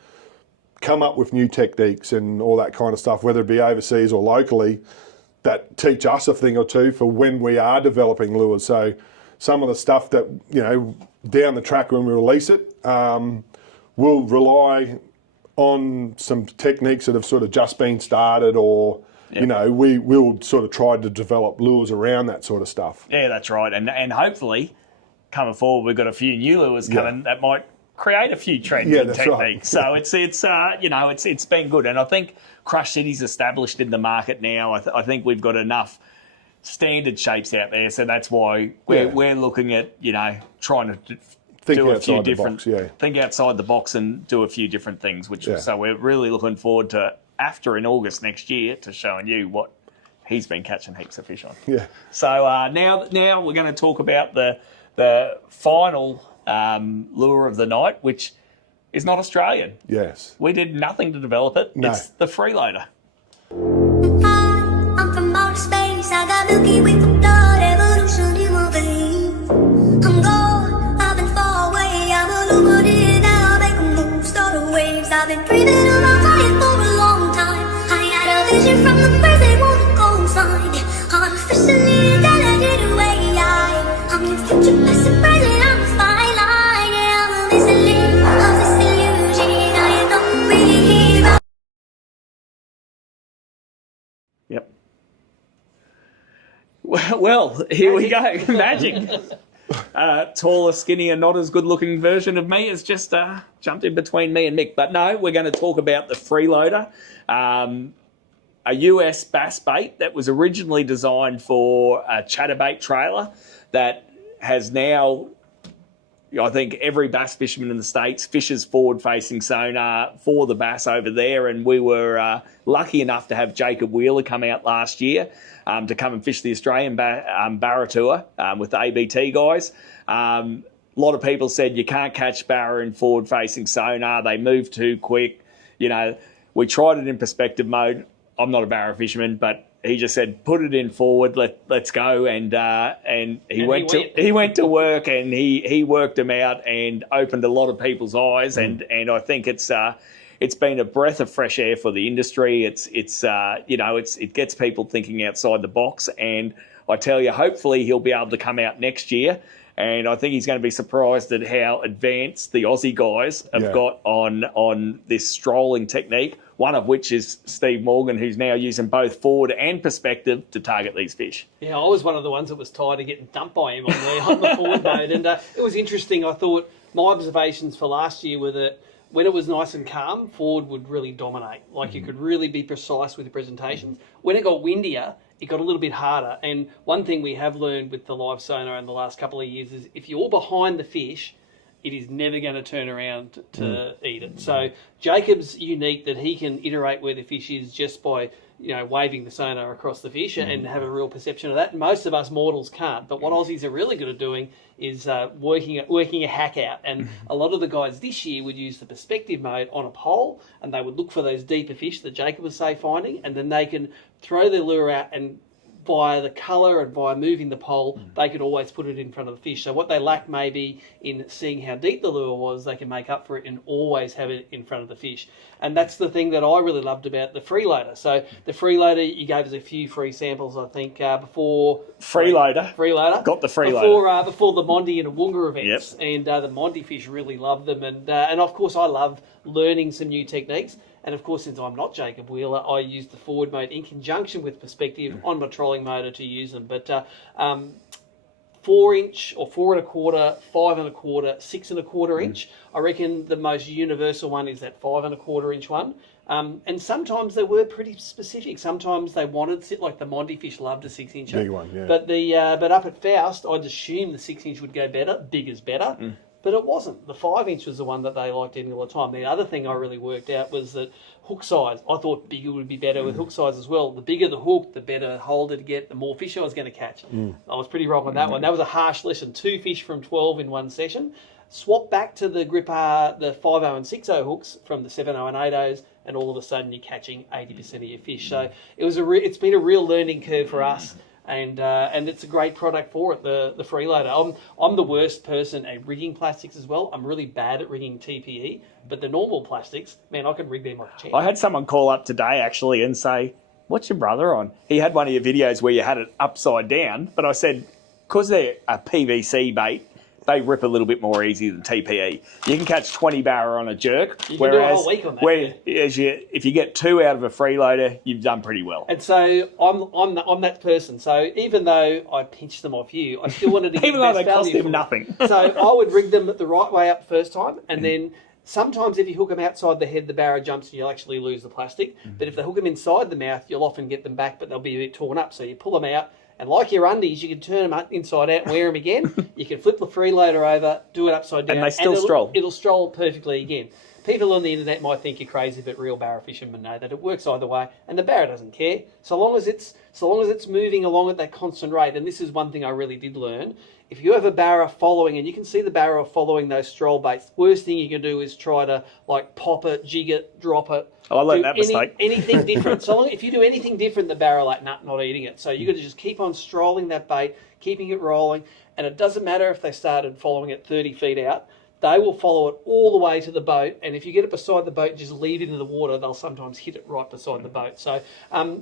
come up with new techniques and all that kind of stuff, whether it be overseas or locally, that teach us a thing or two for when we are developing lures. So some of the stuff that, down the track when we release it, we'll rely on some techniques that have sort of just been started, or we'll sort of try to develop lures around that sort of stuff. Yeah, that's right. And hopefully, coming forward, we've got a few new lures coming that might create a few trends and techniques. Right. So it's been good. And I think Crushcity's established in the market now. I think we've got enough standard shapes out there. So that's why we're looking at, trying to do a few different, think outside the box and do a few different things. So we're really looking forward to, after in August next year, to showing you what he's been catching heaps of fish on. Yeah. So now we're going to talk about the final lure of the night, which is not Australian. Yes. We did nothing to develop it. No. It's the freeloader. I'm from outer space. I got Milky Way for blood, evolution in my veins. I'm gone, I've been far away. I'm illuminated now, I make a move, start a waves. I've been breathing on my diet for a long time. I had a vision from the birds, they wanna go sign. I'm officially intelligent away. I'm your future, past and present, I'm a fine line. Yeah, I'm a listening of this illusion. I am not really here. Yep. Well, here we go. Magic. Taller, skinnier, not as good-looking version of me has just jumped in between me and Mick. But no, we're going to talk about the freeloader, a US bass bait that was originally designed for a chatterbait trailer that has now, I think every bass fisherman in the States fishes forward-facing sonar for the bass over there, and we were lucky enough to have Jacob Wheeler come out last year to come and fish the Australian Barra Tour with the ABT guys. A lot of people said you can't catch barra in forward-facing sonar. They move too quick. We tried it in perspective mode. I'm not a barra fisherman, but he just said, put it in forward, let's go. And he went to work, and he worked them out and opened a lot of people's eyes. And I think it's it's been a breath of fresh air for the industry. It gets people thinking outside the box, and I tell you, hopefully he'll be able to come out next year. And I think he's going to be surprised at how advanced the Aussie guys have got on this strolling technique, one of which is Steve Morgan, who's now using both forward and perspective to target these fish. Yeah, I was one of the ones that was tired of getting dumped by him on the forward mode. And it was interesting. I thought my observations for last year were that when it was nice and calm, forward would really dominate. Like you could really be precise with the presentations. When it got windier, it got a little bit harder. And one thing we have learned with the live sonar in the last couple of years is if you're behind the fish, it is never going to turn around to eat it. So Jacob's unique that he can iterate where the fish is just by waving the sonar across the fish and have a real perception of that. Most of us mortals can't. But what Aussies are really good at doing is working a hack out. And a lot of the guys this year would use the perspective mode on a pole, and they would look for those deeper fish that Jacob was, say, finding, and then they can throw their lure out, and via the colour and via moving the pole, they could always put it in front of the fish. So what they lack maybe in seeing how deep the lure was, they can make up for it and always have it in front of the fish. And that's the thing that I really loved about the freeloader. So the freeloader, you gave us a few free samples, I think, before... Freeloader. Got the freeloader. Before the Mondi and Woonga events. Yep. And the Mondi fish really loved them. And of course, I love learning some new techniques. And of course, since I'm not Jacob Wheeler, I use the forward mode in conjunction with perspective on my trolling motor to use them. But 4-inch or 4 1/4, 5 1/4, 6 1/4 inch. I reckon the most universal one is that 5 1/4 inch one. And sometimes they were pretty specific. Sometimes they wanted to, like the Mondi fish loved a 6-incher. Big one, yeah. But up at Faust, I'd assume the 6-inch would go better. Big is better. But it wasn't. The 5-inch was the one that they liked eating all the time. The other thing I really worked out was that hook size. I thought bigger would be better with hook size as well. The bigger the hook, the better holder to get, the more fish I was going to catch. I was pretty wrong on that one. That was a harsh lesson. 2 fish from 12 in one session. Swap back to the gripper, the 5.0 and 6.0 hooks from the 7.0 and 8.0s, and all of a sudden you're catching 80% of your fish. So it's been a real learning curve for us. And it's a great product for it, the freeloader. I'm the worst person at rigging plastics as well. I'm really bad at rigging TPE, but the normal plastics, man, I can rig them like a champ. I had someone call up today actually and say, "What's your brother on?" He had one of your videos where you had it upside down, but I said, because they're a PVC bait, they rip a little bit more easy than TPE. You can catch 20 barra on a jerk, you can do a whole week on that. If you get 2 out of a freeloader, you've done pretty well. And so I'm that person. So even though I pinched them off you, I still wanted to get even the though best they cost value him nothing. So I would rig them the right way up the first time, and then sometimes if you hook them outside the head, the barra jumps and you'll actually lose the plastic. But if they hook them inside the mouth, you'll often get them back, but they'll be a bit torn up. So you pull them out. And like your undies, you can turn them up inside out and wear them again. You can flip the freeloader over, do it upside down. And they still stroll. It'll stroll perfectly again. People on the internet might think you're crazy, but real barra fishermen know that it works either way. And the barra doesn't care. So long as it's moving along at that constant rate, and this is one thing I really did learn, if you have a barra following, and you can see the barra following those stroll baits, worst thing you can do is try to like pop it, jig it, drop it. I learned that mistake. Anything different. So long, if you do anything different, the barra like, nah, not eating it. So you got to just keep on strolling that bait, keeping it rolling, and it doesn't matter if they started following it 30 feet out. They will follow it all the way to the boat, and if you get it beside the boat and just lead it into the water, they'll sometimes hit it right beside the boat. So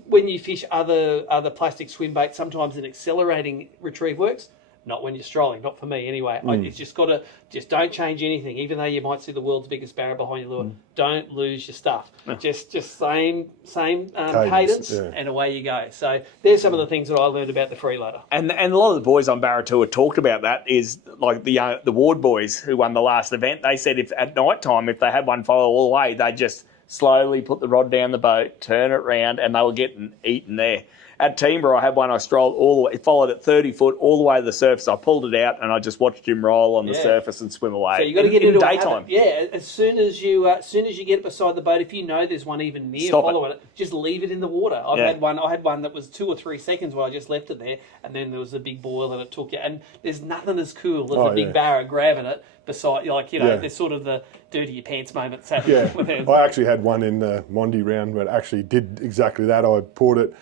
when you fish other plastic swim baits, sometimes an accelerating retrieve works. Not when you're strolling, not for me anyway. It's just got to, just don't change anything. Even though you might see the world's biggest barra behind your lure, don't lose your stuff. Just same cadence, and away you go. So there's some of the things that I learned about the freeloader. And a lot of the boys on Barra Tour talked about that. Is like the Ward boys who won the last event. They said if at night time, if they had one follow all the way, they just slowly put the rod down the boat, turn it round, and they were getting eaten there. At Teamborough, I had one I strolled all the way, followed it 30 foot all the way to the surface. I pulled it out and I just watched him roll on the surface and swim away. So you got to get into daytime. As soon as you get it beside the boat, if you know there's one even near following it, just leave it in the water. I had one that was 2 or 3 seconds where I just left it there, and then there was a big boil and it took you. And there's nothing as cool as a big barra grabbing it beside, there's sort of the dirty your pants moment. I actually had one in the Mondi round where it actually did exactly that. I poured it,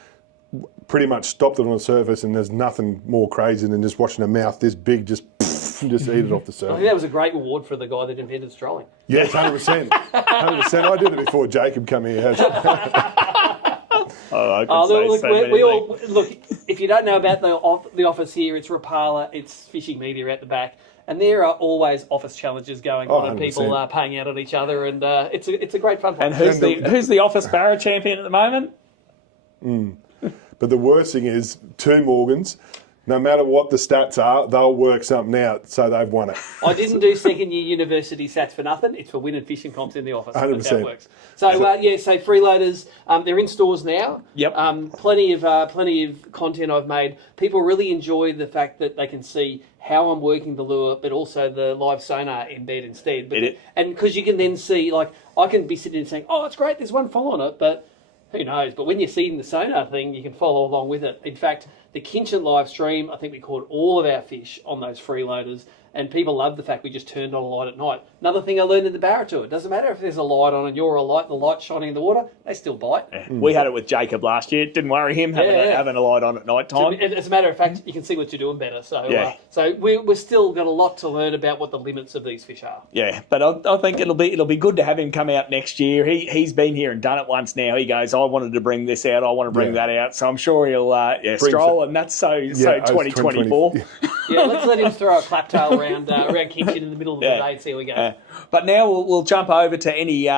pretty much stopped it on the surface, and there's nothing more crazy than just watching a mouth this big just just eat it off the I surface. think that was a great reward for the guy that invented strolling. Yes, 100%. 100%. I did it before Jacob came here. I can say Look, so many things. look, if you don't know about the office here, it's Rapala, it's Fishing Media at the back, and there are always office challenges going on, and 100%. people paying out at each other, and it's a great fun. And who's the office barra champion at the moment? But the worst thing is, 2 Morgans, no matter what the stats are, they'll work something out, so they've won it. I didn't do second year university stats for nothing. It's for winning fishing comps in the office. 100%. That's how it works. So so freeloaders, they're in stores now. Yep. Plenty of content I've made. People really enjoy the fact that they can see how I'm working the lure, but also the live sonar embed instead. And because you can then see, like, I can be sitting and saying, "Oh, it's great. There's one fall on it," but who knows? But when you're seeing the sonar thing, you can follow along with it. In fact, the Kinchin live stream, I think we caught all of our fish on those freeloaders, and people love the fact we just turned on a light at night. Another thing I learned in the barra tour, it doesn't matter if there's a light on and you're a light, the light's shining in the water, they still bite. Yeah. We had it with Jacob last year. It didn't worry him having a light on at night time. As a matter of fact, you can see what you're doing better. So, Yeah. We're still got a lot to learn about what the limits of these fish are. Yeah, but I think it'll be good to have him come out next year. He's been here and done it once now. He goes, I wanted to bring this out. I want to bring that out. So I'm sure he'll stroll, and that's so 2024. Yeah, let's let him throw a claptail around Kinchin in the middle of the day and see how we go. But now we'll jump over to any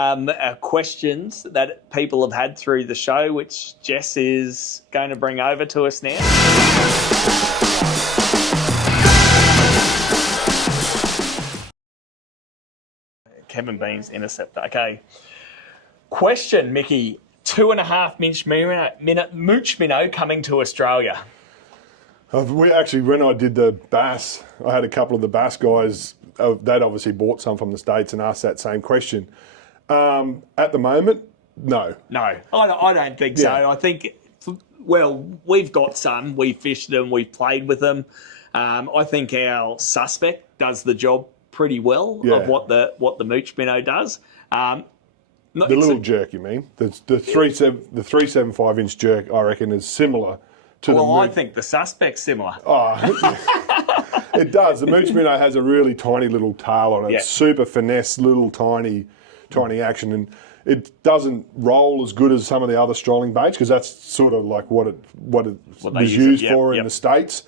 questions that people have had through the show, which Jess is going to bring over to us now. Kevin Bean's interceptor. Okay. Question, Mickey. 2.5 mooch minnow coming to Australia. We actually, when I did the bass, I had a couple of the bass guys. They'd obviously bought some from the States and asked that same question. At the moment, no. No, I don't think so. I think, we've got some. We fished them. We've played with them. I think our suspect does the job pretty well of what the mooch minnow does. The little jerk, you mean? The 375 inch jerk, I reckon, is similar to the mooch. I think the suspect's similar. It does. The mooch minnow has a really tiny little tail on it. Yeah. It's super finesse, little tiny action, and it doesn't roll as good as some of the other strolling baits because that's sort of like what it was used for in the States.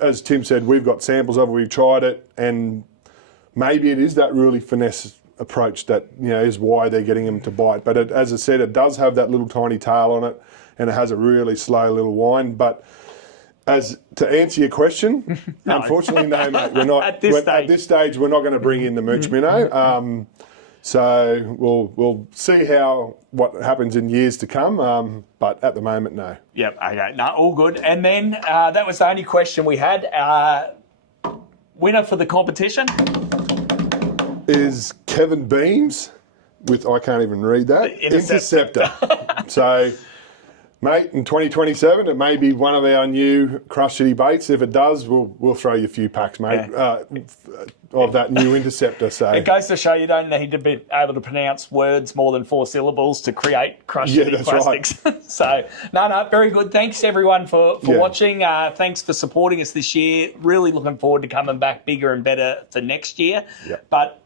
As Tim said, we've got samples of it. We've tried it, and maybe it is that really finesse approach that is why they're getting them to bite. But as I said, it does have that little tiny tail on it, and it has a really slow little wind. But to answer your question, unfortunately, no, mate. We're not at this stage. We're not going to bring in the mooch minnow. So we'll see what happens in years to come. But at the moment, no. Yep. Okay. No, all good. And then that was the only question we had. Winner for the competition is Kevin Beams with, I can't even read that, Interceptor. So, mate, in 2027, it may be one of our new Crushcity baits. If it does, we'll throw you a few packs, mate, of that new Interceptor. So it goes to show you don't need to be able to pronounce words more than 4 syllables to create Crushcity plastics. Right. So, no, very good. Thanks, everyone, for watching. Thanks for supporting us this year. Really looking forward to coming back bigger and better for next year. Yep. But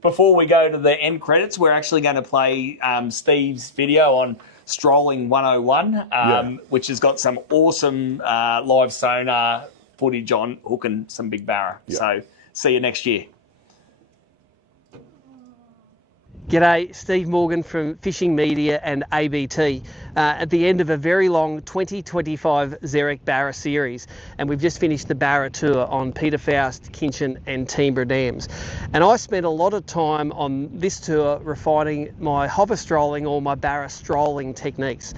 before we go to the end credits, we're actually going to play Steve's video on Strolling 101, which has got some awesome live sonar footage on hooking some big barra. Yep. So see you next year. G'day, Steve Morgan from Fishing Media and ABT at the end of a very long 2025 Xeric Barra series, and we've just finished the Barra tour on Peter Faust, Kinchin and Toowoomba dams, and I spent a lot of time on this tour refining my hover strolling or my Barra strolling techniques.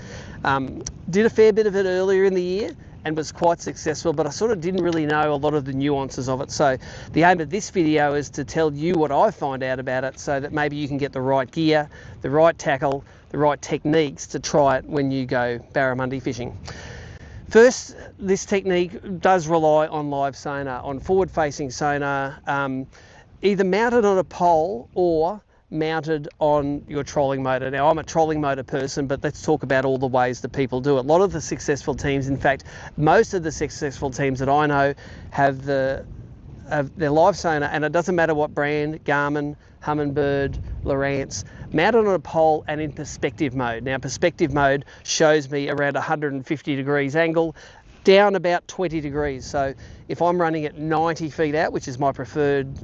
Did a fair bit of it earlier in the year and was quite successful, but I sort of didn't really know a lot of the nuances of it. So the aim of this video is to tell you what I find out about it so that maybe you can get the right gear, the right tackle, the right techniques to try it when you go barramundi fishing. First, this technique does rely on live sonar, on forward-facing sonar, either mounted on a pole or mounted on your trolling motor. Now, I'm a trolling motor person, but let's talk about all the ways that people do it. A lot of the successful teams, in fact, most of the successful teams that I know have the their live sonar, and it doesn't matter what brand, Garmin, Humminbird, Lowrance, mounted on a pole and in perspective mode. Now, perspective mode shows me around 150 degrees angle, down about 20 degrees. So if I'm running at 90 feet out, which is my preferred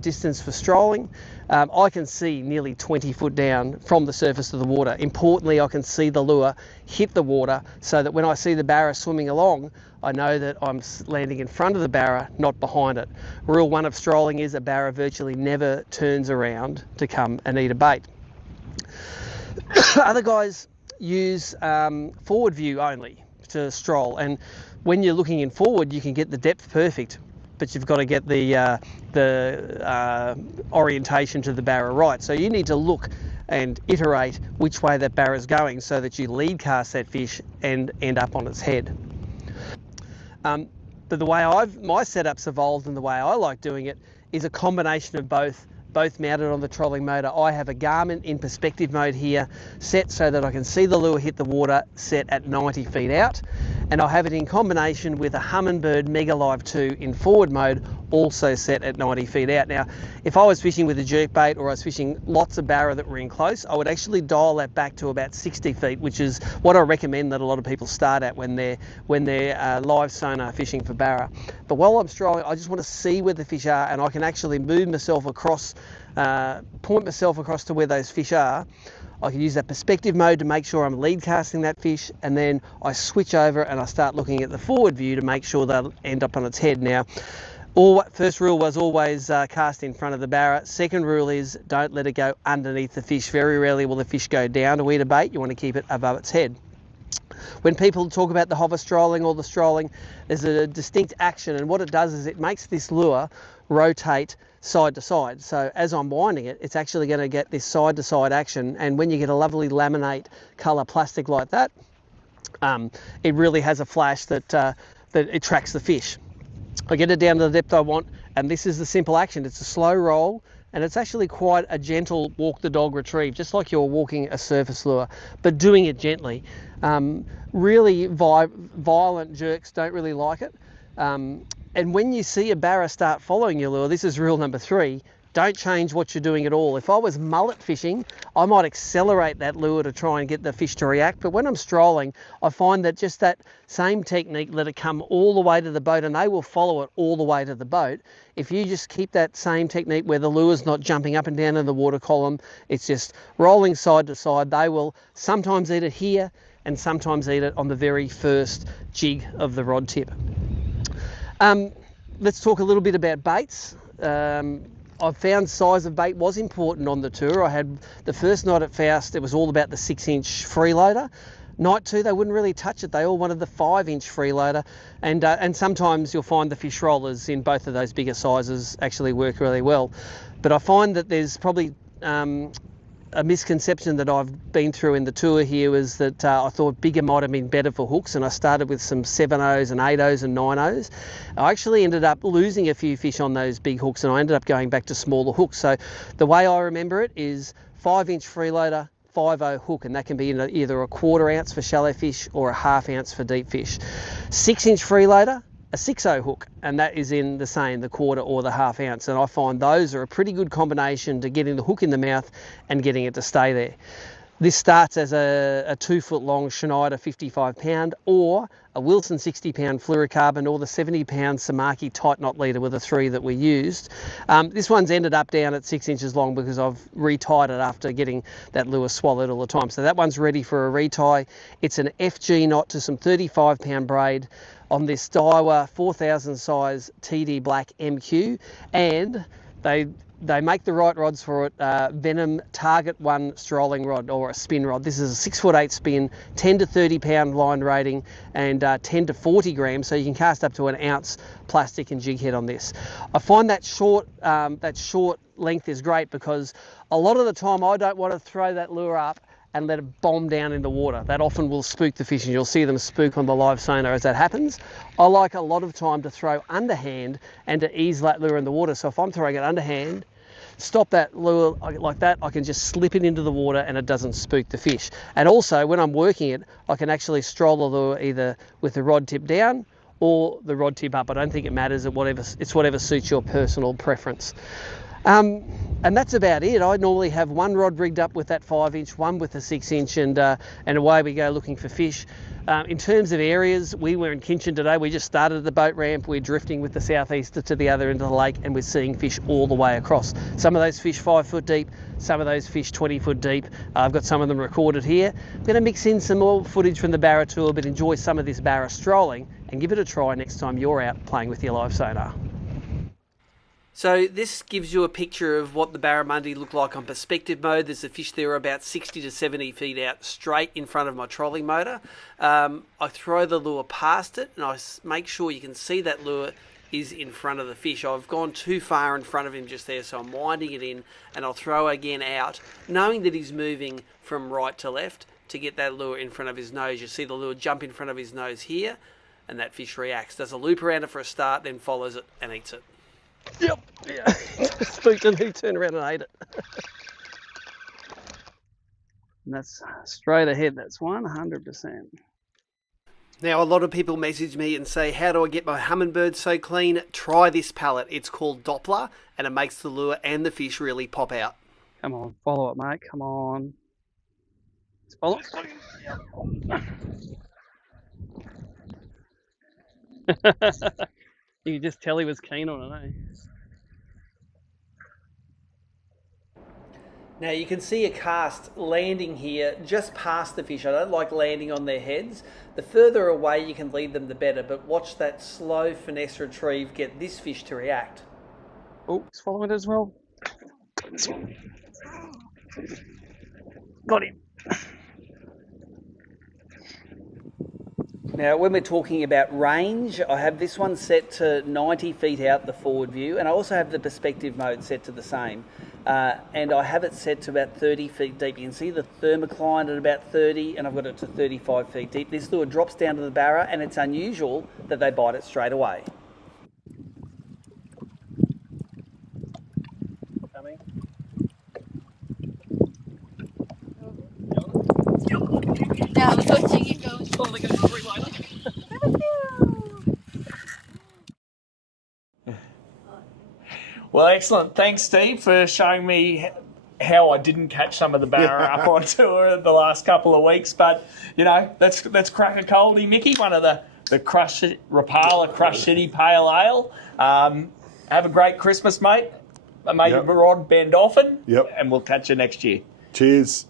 distance for strolling, I can see nearly 20 foot down from the surface of the water. Importantly, I can see the lure hit the water, so that when I see the barra swimming along, I know that I'm landing in front of the barra, not behind it. Rule 1 of strolling is a barra virtually never turns around to come and eat a bait. Other guys use forward view only to stroll, and when you're looking in forward, you can get the depth perfect, but you've got to get the orientation to the barra right. So you need to look and iterate which way that barra is going, so that you lead cast that fish and end up on its head. But the way my setup's evolved and the way I like doing it is a combination of both mounted on the trolling motor. I have a Garmin in perspective mode here, set so that I can see the lure hit the water, set at 90 feet out. And I'll have it in combination with a Humminbird Mega Live 2 in forward mode, also set at 90 feet out. Now, if I was fishing with a jerkbait, or I was fishing lots of barra that were in close, I would actually dial that back to about 60 feet, which is what I recommend that a lot of people start at when they're live sonar fishing for barra. But while I'm strolling, I just want to see where the fish are, and I can actually move myself across, point myself across to where those fish are. I can use that perspective mode to make sure I'm lead casting that fish, and then I switch over and I start looking at the forward view to make sure they'll end up on its head. Now, first rule was always cast in front of the barra. Second rule is don't let it go underneath the fish. Very rarely will the fish go down to eat a bait. You want to keep it above its head. When people talk about the hover strolling or the strolling, there's a distinct action, and what it does is it makes this lure rotate side to side. So as I'm winding it, it's actually going to get this side to side action, and when you get a lovely laminate colour plastic like that, it really has a flash that attracts the fish. I get it down to the depth I want, and this is the simple action. It's a slow roll, and it's actually quite a gentle walk the dog retrieve, just like you're walking a surface lure, but doing it gently. Really violent jerks don't really like it. And when you see a barra start following your lure, this is rule number 3, don't change what you're doing at all. If I was mullet fishing, I might accelerate that lure to try and get the fish to react. But when I'm strolling, I find that just that same technique, let it come all the way to the boat, and they will follow it all the way to the boat. If you just keep that same technique where the lure's not jumping up and down in the water column, it's just rolling side to side, they will sometimes eat it here and sometimes eat it on the very first jig of the rod tip. Let's talk a little bit about baits. I've found size of bait was important on the tour. I had the first night at Faust, it was all about the 6-inch freeloader. Night 2, they wouldn't really touch it. They all wanted the 5-inch freeloader, and sometimes you'll find the fish rollers in both of those bigger sizes actually work really well. But I find that there's probably a misconception that I've been through in the tour here was that I thought bigger might have been better for hooks, and I started with some 7.0s and 8.0s and 9.0s. I actually ended up losing a few fish on those big hooks, and I ended up going back to smaller hooks. So the way I remember it is 5-inch freeloader, 5.0 hook, and that can be either a 1/4 ounce for shallow fish or a 1/2 ounce for deep fish. 6-inch freeloader, a 6.0 hook, and that is in the same, the 1/4 or the 1/2 ounce, and I find those are a pretty good combination to getting the hook in the mouth and getting it to stay there. This starts as a 2-foot long Schneider 55-pound, or a Wilson 60-pound fluorocarbon, or the 70-pound Samaki tight knot leader with a 3 that we used. This one's ended up down at 6 inches long because I've retied it after getting that lure swallowed all the time. So that one's ready for a retie. It's an FG knot to some 35-pound braid on this Daiwa 4000 size TD Black MQ, and they make the right rods for it. Venom Target 1 strolling rod, or a spin rod. This is a 6'8" spin, 10 to 30 pound line rating, and 10 to 40 grams, so you can cast up to an ounce plastic and jig head on this. I find that short length is great because a lot of the time I don't want to throw that lure up and let it bomb down in the water. That often will spook the fish, and you'll see them spook on the live sonar as that happens. I like a lot of time to throw underhand and to ease that lure in the water. So if I'm throwing it underhand, stop that lure like that, I can just slip it into the water and it doesn't spook the fish. And also when I'm working it, I can actually stroll the lure either with the rod tip down or the rod tip up. I don't think it matters. It's whatever suits your personal preference. And that's about it. I normally have one rod rigged up with that 5-inch, one with a 6-inch, and away we go looking for fish. In terms of areas, we were in Kinchin today. We just started at the boat ramp. We're drifting with the southeaster to the other end of the lake, and we're seeing fish all the way across. Some of those fish 5 foot deep, some of those fish 20 foot deep. I've got some of them recorded here. I'm going to mix in some more footage from the Barra tour, but enjoy some of this Barra strolling and give it a try next time you're out playing with your live sonar. So this gives you a picture of what the barramundi look like on perspective mode. There's a fish there about 60 to 70 feet out straight in front of my trolling motor. I throw the lure past it and I make sure you can see that lure is in front of the fish. I've gone too far in front of him just there, so I'm winding it in and I'll throw again out, knowing that he's moving from right to left to get that lure in front of his nose. You see the lure jump in front of his nose here and that fish reacts. Does a loop around it for a start, then follows it and eats it. Yep, yeah. Spooked and he turned around and ate it. And that's straight ahead, that's 100%. Now, a lot of people message me and say, how do I get my hummingbird so clean? Try this pellet. It's called Doppler, and it makes the lure and the fish really pop out. Come on, follow it, mate. Come on. Let's follow it. You could just tell he was keen on it, eh? Now you can see a cast landing here just past the fish. I don't like landing on their heads. The further away you can lead them, the better, but watch that slow finesse retrieve get this fish to react. Oh, he's following it as well. Got him. Now, when we're talking about range, I have this one set to 90 feet out the forward view, and I also have the perspective mode set to the same. And I have it set to about 30 feet deep. You can see the thermocline at about 30, and I've got it to 35 feet deep. This lure drops down to the barra, and it's unusual that they bite it straight away. Coming. Yeah, I was watching it go. Oh, look at it, rewind. Well, excellent. Thanks, Steve, for showing me how I didn't catch some of the barra up on tour the last couple of weeks. But, you know, let's crack a coldie, Mickey, one of the Rapala Crushcity Pale Ale. Have a great Christmas, mate. May your rod bend often. Yep. And we'll catch you next year. Cheers.